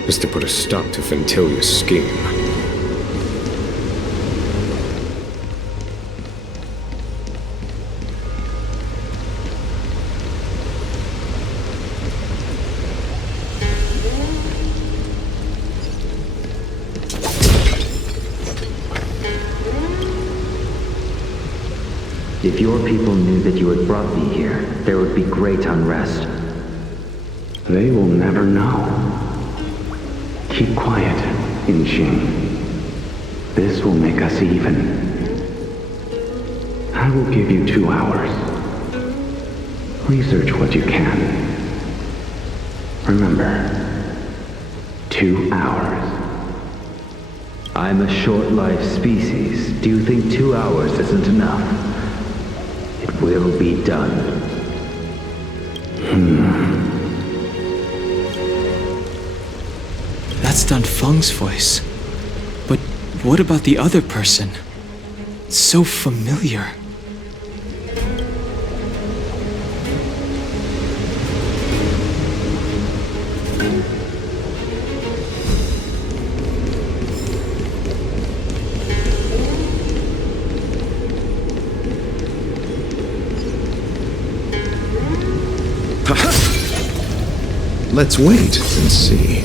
is to put a stop to Phantylia's scheme. If your people knew that you had brought me here, there would be great unrest. They will never know. Keep quiet, Inxing. This will make us even. I will give you 2 hours. Research what you can. Remember, 2 hours. I'm a short-lived species. Do you think 2 hours isn't enough? It will be done. That's Dan Feng's voice. But what about the other person? It's so familiar. Let's wait and see.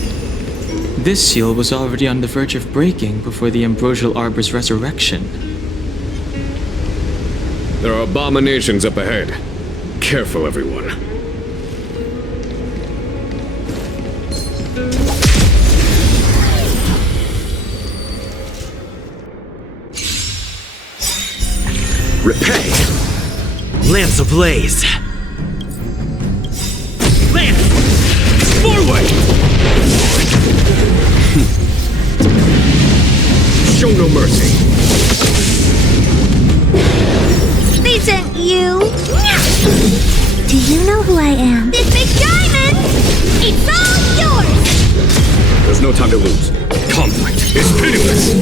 This seal was already on the verge of breaking before the Ambrosial Arbor's resurrection. There are abominations up ahead. Careful, everyone. Repay! Lance ablaze! Lance! Forward! Show no mercy. They sent you. Do you know who I am? This big diamond! It's all yours! There's no time to lose. Conflict is pitiless.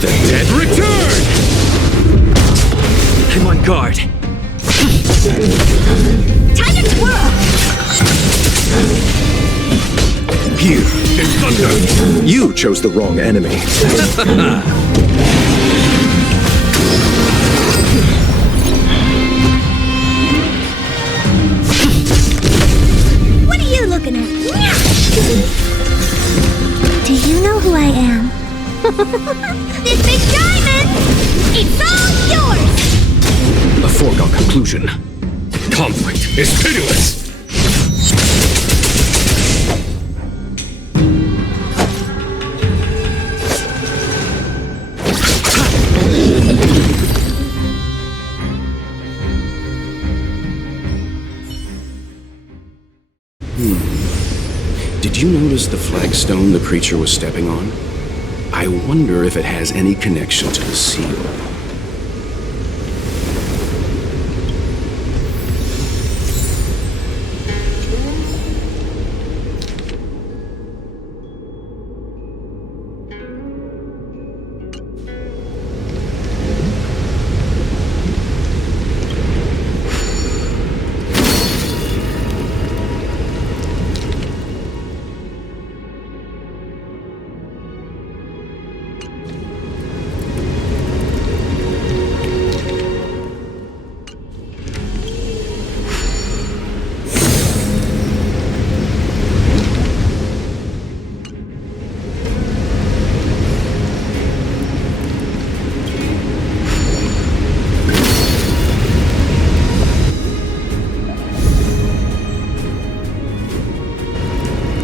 The dead return! I'm on guard. Time to twirl! Here, in thunder. You chose the wrong enemy. What are you looking at? Do you know who I am? This big diamond! It's all yours! A foregone conclusion. Conflict is pitiless. Did you notice the flagstone the creature was stepping on? I wonder if it has any connection to the seal.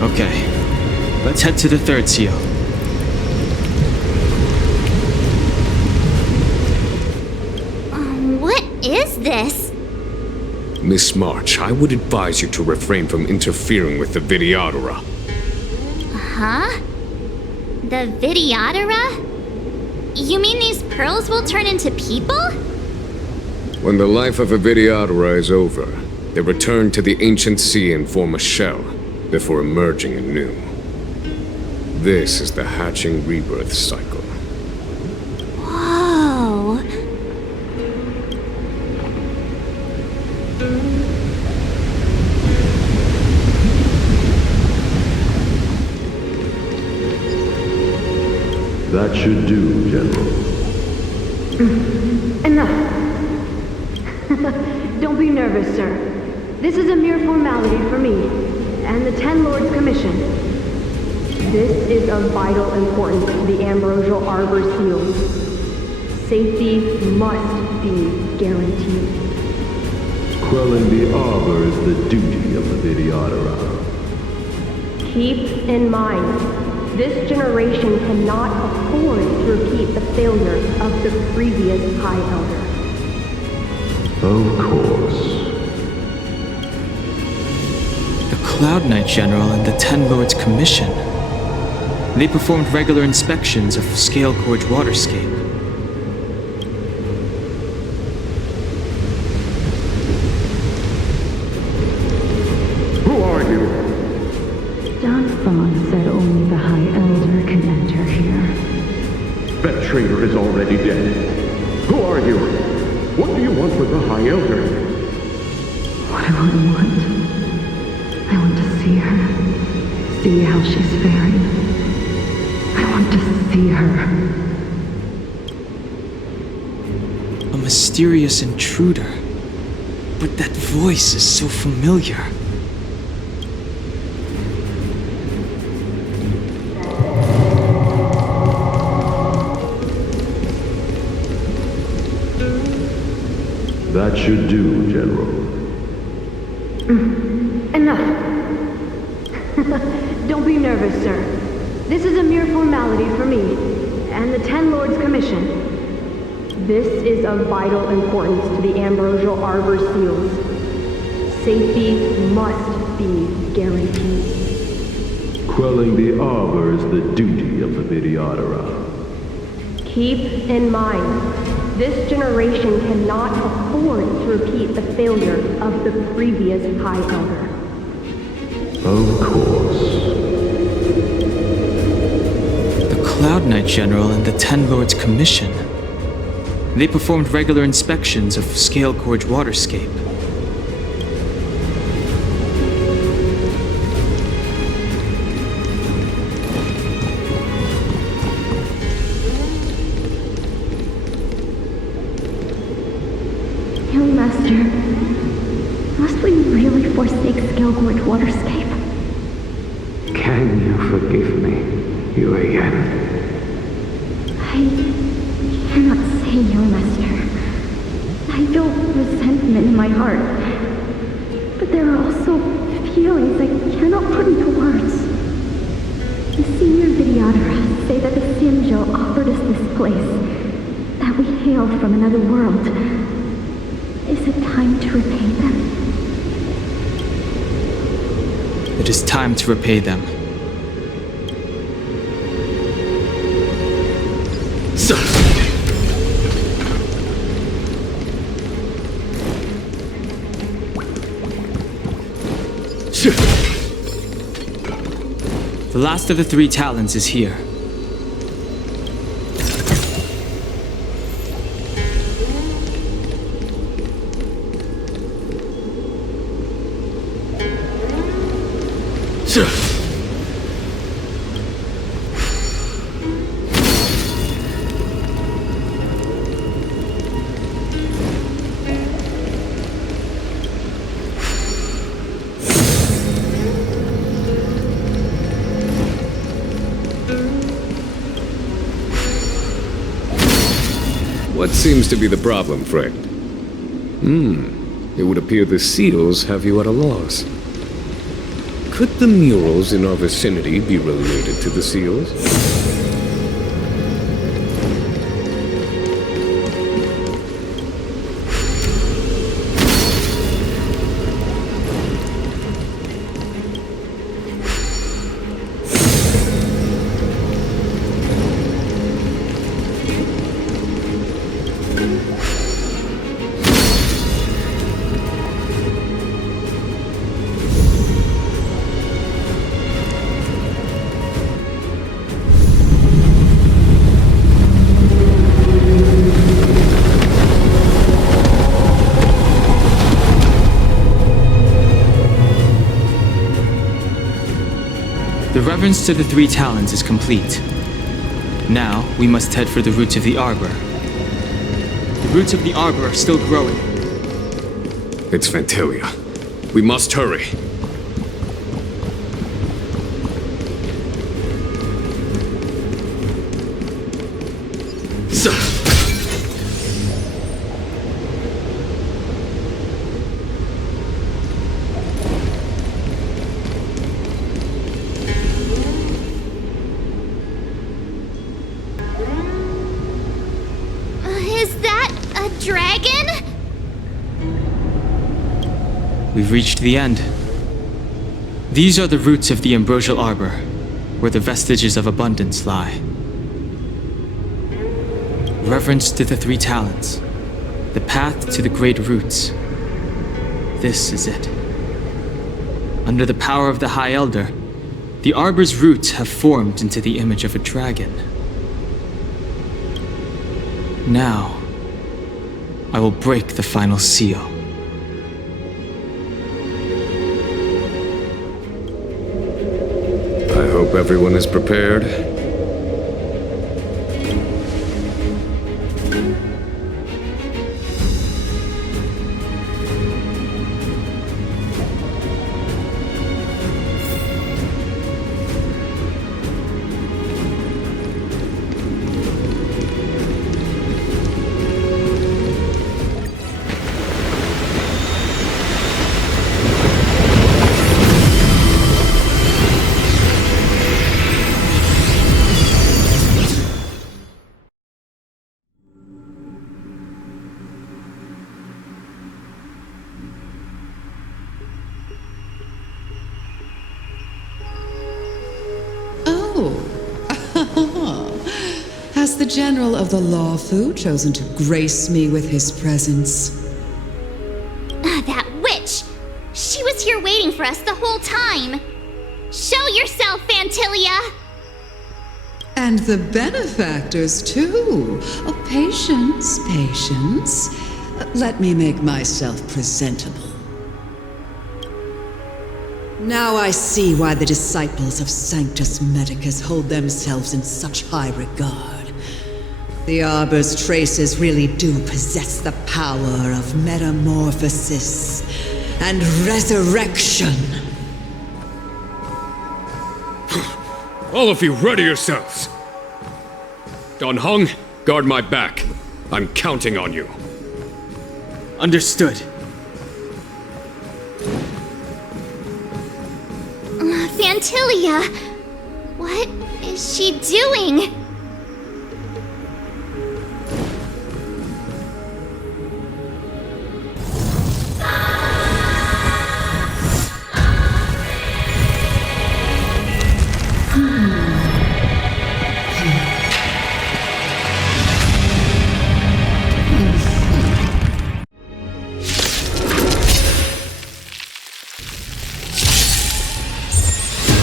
Okay, let's head to the third seal. What is this? Miss March, I would advise you to refrain from interfering with the Videodora. Huh? The Videodora? You mean these pearls will turn into people? When the life of a Videodora is over, they return to the ancient sea and form a shell before emerging anew. This is the hatching rebirth cycle. Whoa. That should do, General. Enough. Don't be nervous, sir. This is a mere formality for me and the Ten Lords Commission. This is of vital importance to the Ambrosial Arbor Seals. Safety must be guaranteed. Quelling the Arbor is the duty of the Videodora. Keep in mind, this generation cannot afford to repeat the failures of the previous High Elder. Of course. The Cloud Knight General and the Ten Lords Commission. They performed regular inspections of Scale Gorge Waterscape. Who are you? Don Fawn said only the High Elder can enter here. That traitor is already dead. Who are you? What do you want with the High Elder? What do I want? I want to see her. See how she's faring. I want to see her. A mysterious intruder. But that voice is so familiar. That should do, General. Enough. Don't be nervous, sir. This is a mere formality for me and the Ten Lords Commission. This is of vital importance to the Ambrosial Arbor Seals. Safety must be guaranteed. Quelling the Arbor is the duty of the Videodora. Keep in mind, this generation cannot afford to repeat the failure of the previous High Elder. Of course. The Cloud Knight General and the Ten Lords Commission. They performed regular inspections of Scale Gorge Waterscape. Young Master, must we really forsake Scale Gorge Waterscape? Can you forgive me, Yuan? I cannot say, Young Master. I feel resentment in my heart. But there are also feelings I cannot put into words. The senior Videodora say that the Xianzhou offered us this place, that we hail from another world. Is it time to repay them? It is time to repay them. The last of the three talons is here. What seems to be the problem, friend? It would appear the seals have you at a loss. Could the murals in our vicinity be related to the seals? The reverence to the three talons is complete. Now, we must head for the roots of the arbor. The roots of the arbor are still growing. It's Phantylia. We must hurry. Is that a dragon? We've reached the end. These are the roots of the ambrosial arbor, where the vestiges of abundance lie. Reverence to the three talents, the path to the great roots. This is it. Under the power of the High Elder, the arbor's roots have formed into the image of a dragon. Now, I will break the final seal. I hope everyone is prepared. Has the General of the Lawfu chosen to grace me with his presence? That witch! She was here waiting for us the whole time! Show yourself, Phantylia! And the benefactors, too. Oh, patience, patience. Let me make myself presentable. Now I see why the disciples of Sanctus Medicus hold themselves in such high regard. The Arbor's traces really do possess the power of metamorphosis and resurrection. All of you, ready yourselves! Don Hong, guard my back. I'm counting on you. Understood. Phantylia! What is she doing?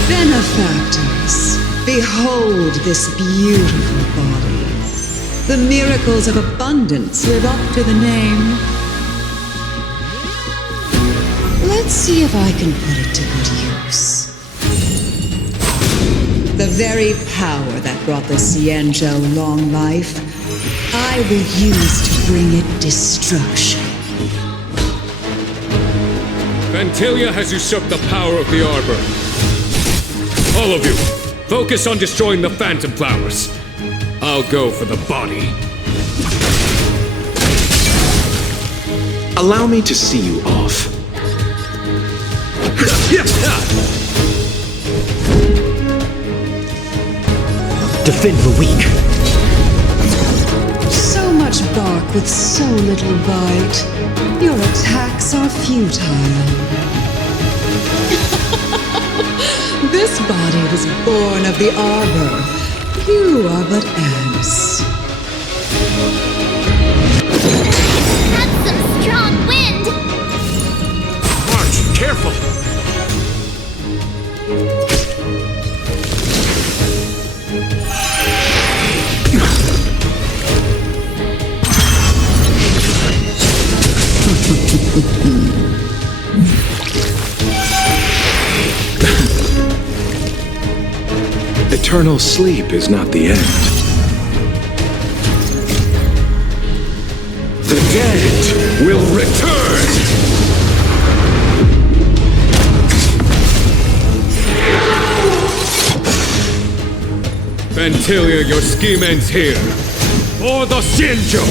Benefactors, behold this beautiful body. The miracles of abundance live up to the name. Let's see if I can put it to good use. The very power that brought the Xianzhou long life, I will use to bring it destruction. Phantylia has usurped the power of the Arbor. All of you, focus on destroying the Phantom Flowers. I'll go for the body. Allow me to see you off. Defend the weak. So much bark with so little bite. Your attacks are futile. This body was born of the Arbor. You are but ants. That's some strong wind! March, careful! Eternal sleep is not the end. It will return! Phantylia, your scheme ends here. For the Xianzhou!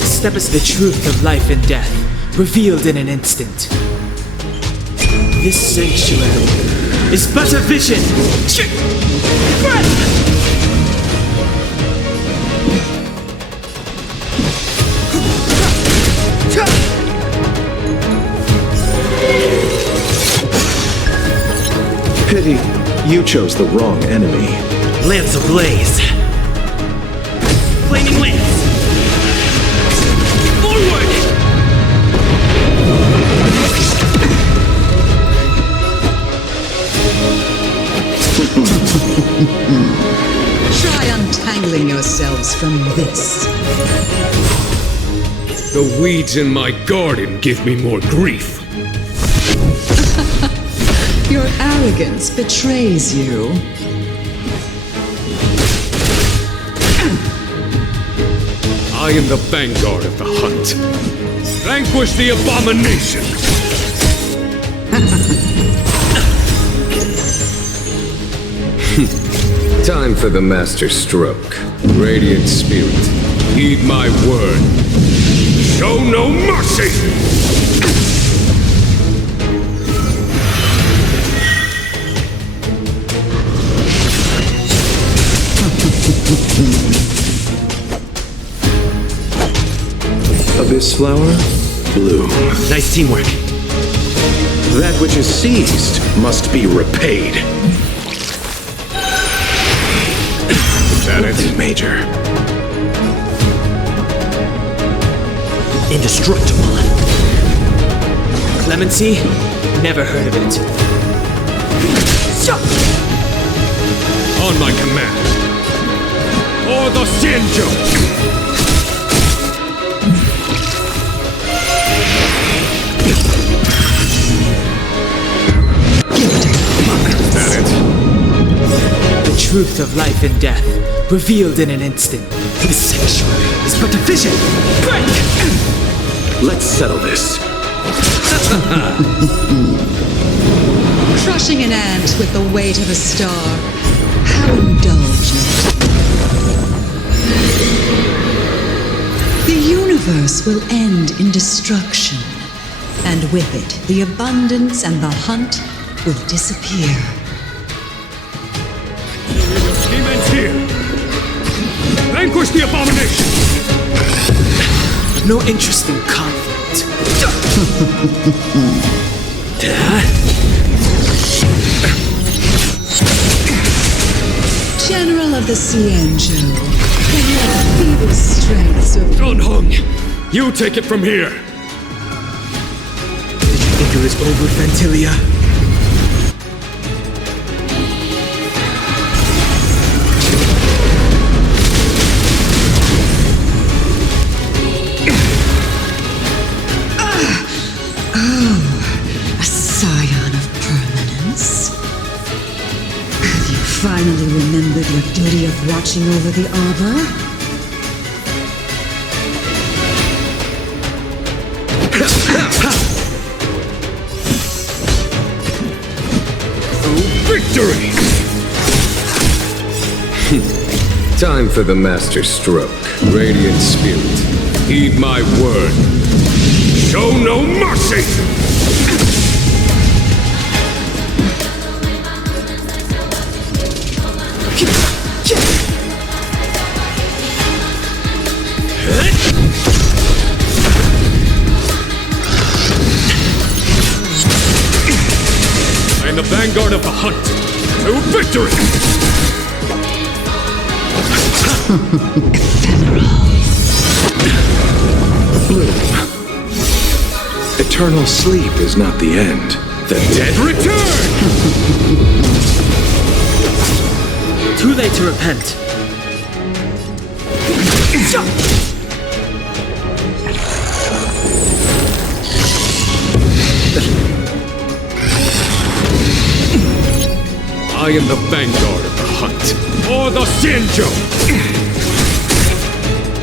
Step is the truth of life and death, revealed in an instant. This sanctuary is but a vision! Pity, you chose the wrong enemy. Lance ablaze! Flaming lance! Forward! Try untangling yourselves from this. The weeds in my garden give me more grief. Your arrogance betrays you. I am the vanguard of the hunt. Vanquish the abomination! Time for the master stroke. Radiant spirit, heed my word. Show no mercy! Abyss flower, bloom. Nice teamwork. That which is seized must be repaid. That is Major. Indestructible. Clemency? Never heard of it. on my command. For the Xianzhou! The truth of life and death, revealed in an instant. This sanctuary is but a vision. Break! Let's settle this. Crushing an ant with the weight of a star. How indulgent. The universe will end in destruction, and with it, the abundance and the hunt will disappear. Your scheme ends here. Vanquish the abomination! No interest in conflict. General of the Xianzhou, can your feeble strength so... Hong, you take it from here! Did you think it was over, phantylia? Finally remembered your duty of watching over the arbor? Victory! Time for the master stroke. Radiant spirit, heed my word. Show no mercy! I am the vanguard of the hunt. To victory! Bloom. Eternal sleep is not the end. The dead return! Too late to repent. I am the vanguard of the hunt. For the Xianzhou!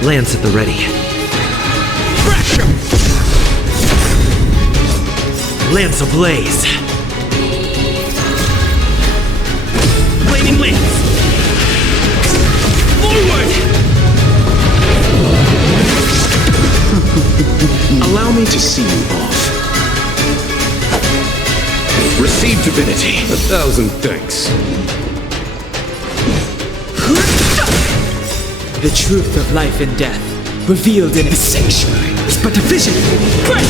Lance at the ready. Lance ablaze. Flaming lance. Forward! Allow me to see you off. Receive divinity. 1,000 thanks. The truth of life and death, revealed in a sanctuary, is but a vision. Break!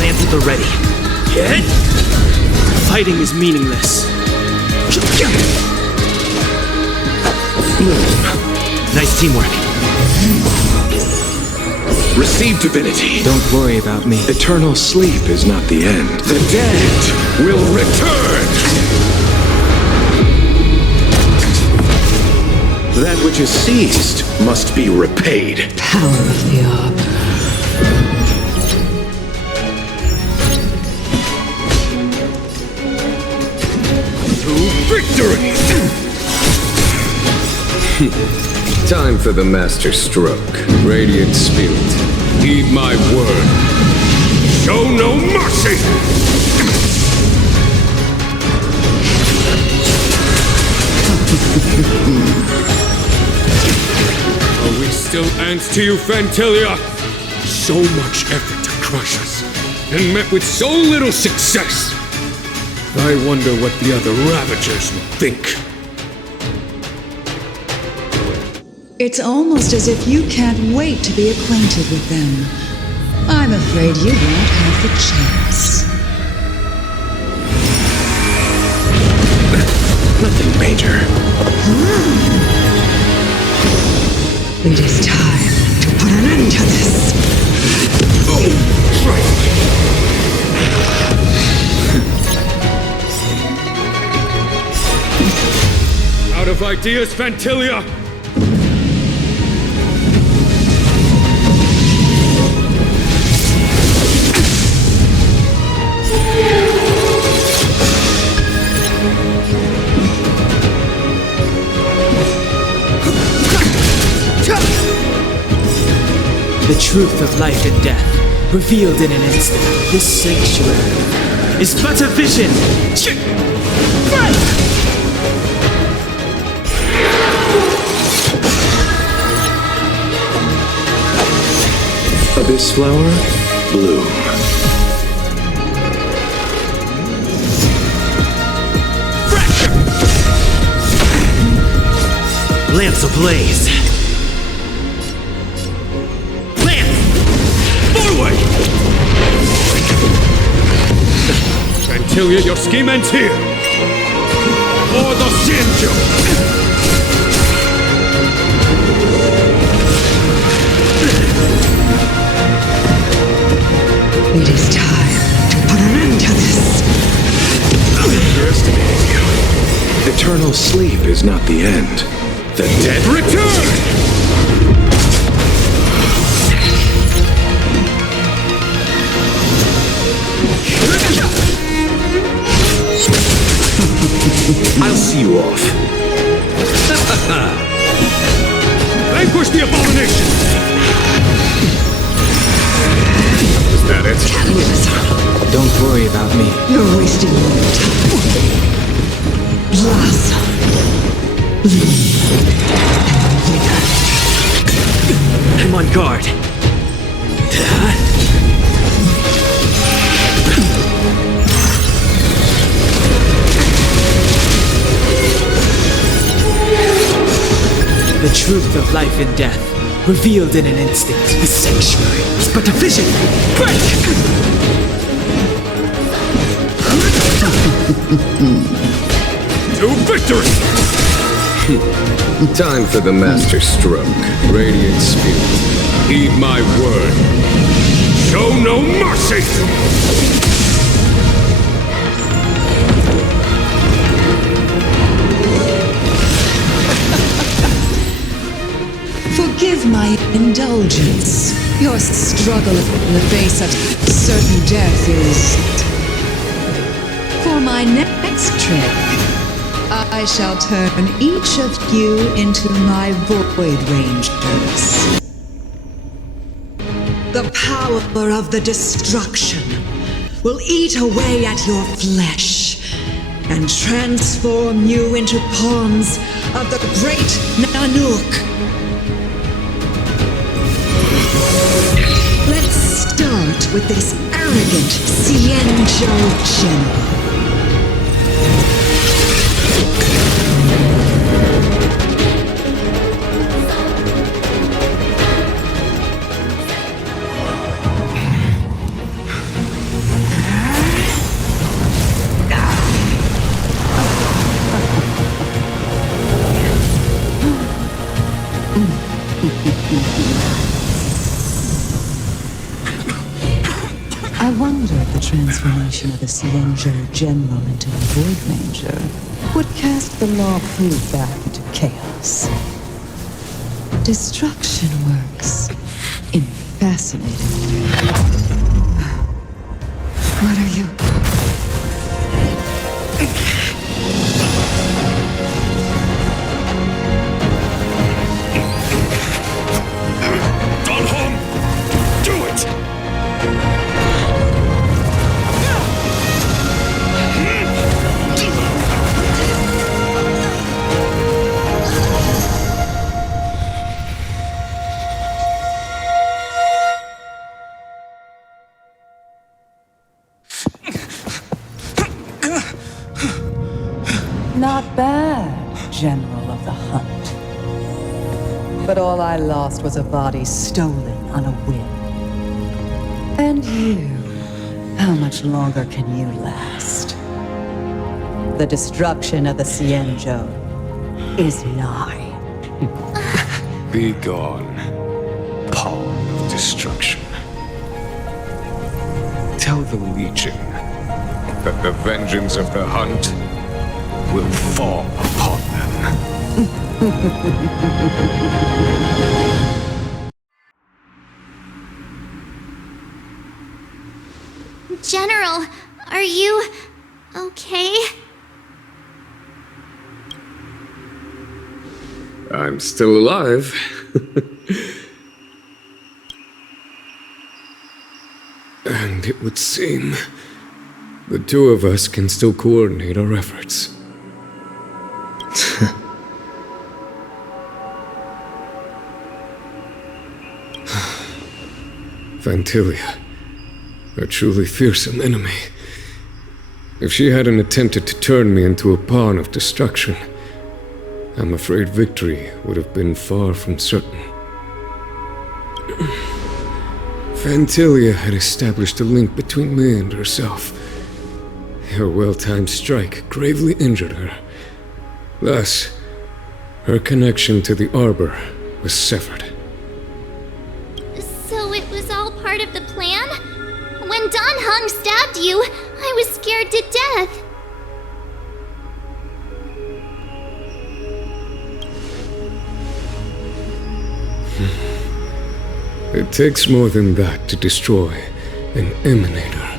Lance at the ready. Get? Fighting is meaningless. Nice teamwork. Receive divinity. Don't worry about me. Eternal sleep is not the end. The dead will return. That which is seized must be repaid. Power of the Arbor. Victory! Time for the master stroke. Radiant spirit, heed my word. Show no mercy! Are we still ants to you, Phantylia? So much effort to crush us, and met with so little success. I wonder what the other Ravagers would think. It's almost as if you can't wait to be acquainted with them. I'm afraid you won't have the chance. Nothing major. It is time to put an end to this. Out of ideas, Phantylia! The truth of life and death, revealed in an instant. This sanctuary is but a vision. Abyss flower, bloom. Lance ablaze. Lance! Forward! Phantylia, your scheme ends here! For the Sinjo! It is time to put an end to this. Underestimating you. Eternal sleep is not the end. The dead return! I'll see you off. Vanquish the abomination! Is that it? Don't worry about me. You're wasting your time. Blossom. I'm on guard. The truth of life and death, revealed in an instant. The sanctuary is but a vision. Break! To victory! Time for the master stroke. Radiant spirit, heed my word. Show no mercy! indulgence. Your struggle in the face of certain death is... For my next trick, I shall turn each of you into my Void Rangers. The power of the destruction will eat away at your flesh and transform you into pawns of the great Nanook. Let's start with this arrogant Xianzhou general. I wonder if the transformation of the Xianzhou General into a Void Ranger would cast the law proof back into chaos. Destruction works in fascinating ways. What are you? Not bad, General of the Hunt. But all I lost was a body stolen on a whim. And you, how much longer can you last? The destruction of the Xianzhou is nigh. Be gone, pawn of destruction. Tell the Legion that the vengeance of the Hunt will fall upon them. General, are you okay? I'm still alive. And it would seem the two of us can still coordinate our efforts. Phantylia, a truly fearsome enemy. If she hadn't attempted to turn me into a pawn of destruction, I'm afraid victory would have been far from certain. Phantylia had established a link between me and herself. Her well-timed strike gravely injured her. Thus, her connection to the Arbor was severed. So it was all part of the plan? When Don Hung stabbed you, I was scared to death. It takes more than that to destroy an emanator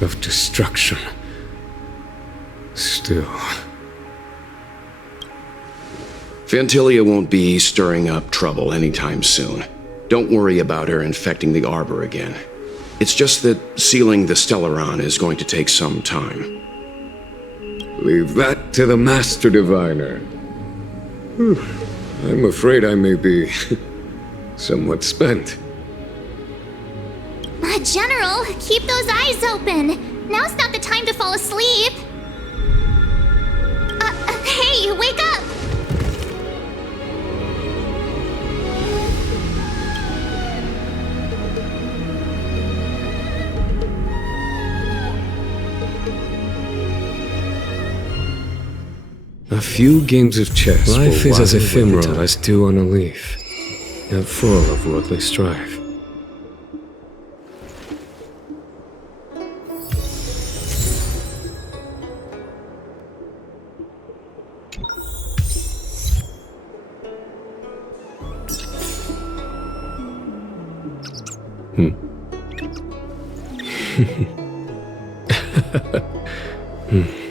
of destruction. Still... Phantylia won't be stirring up trouble anytime soon. Don't worry about her infecting the Arbor again. It's just that sealing the stellaron is going to take some time. Leave that to the Master Diviner. I'm afraid I may be somewhat spent. General, keep those eyes open. Now's not the time to fall asleep. Hey, wake up! A few games of chess. Life is as ephemeral as dew on a leaf, and full of worldly strife. Hmm.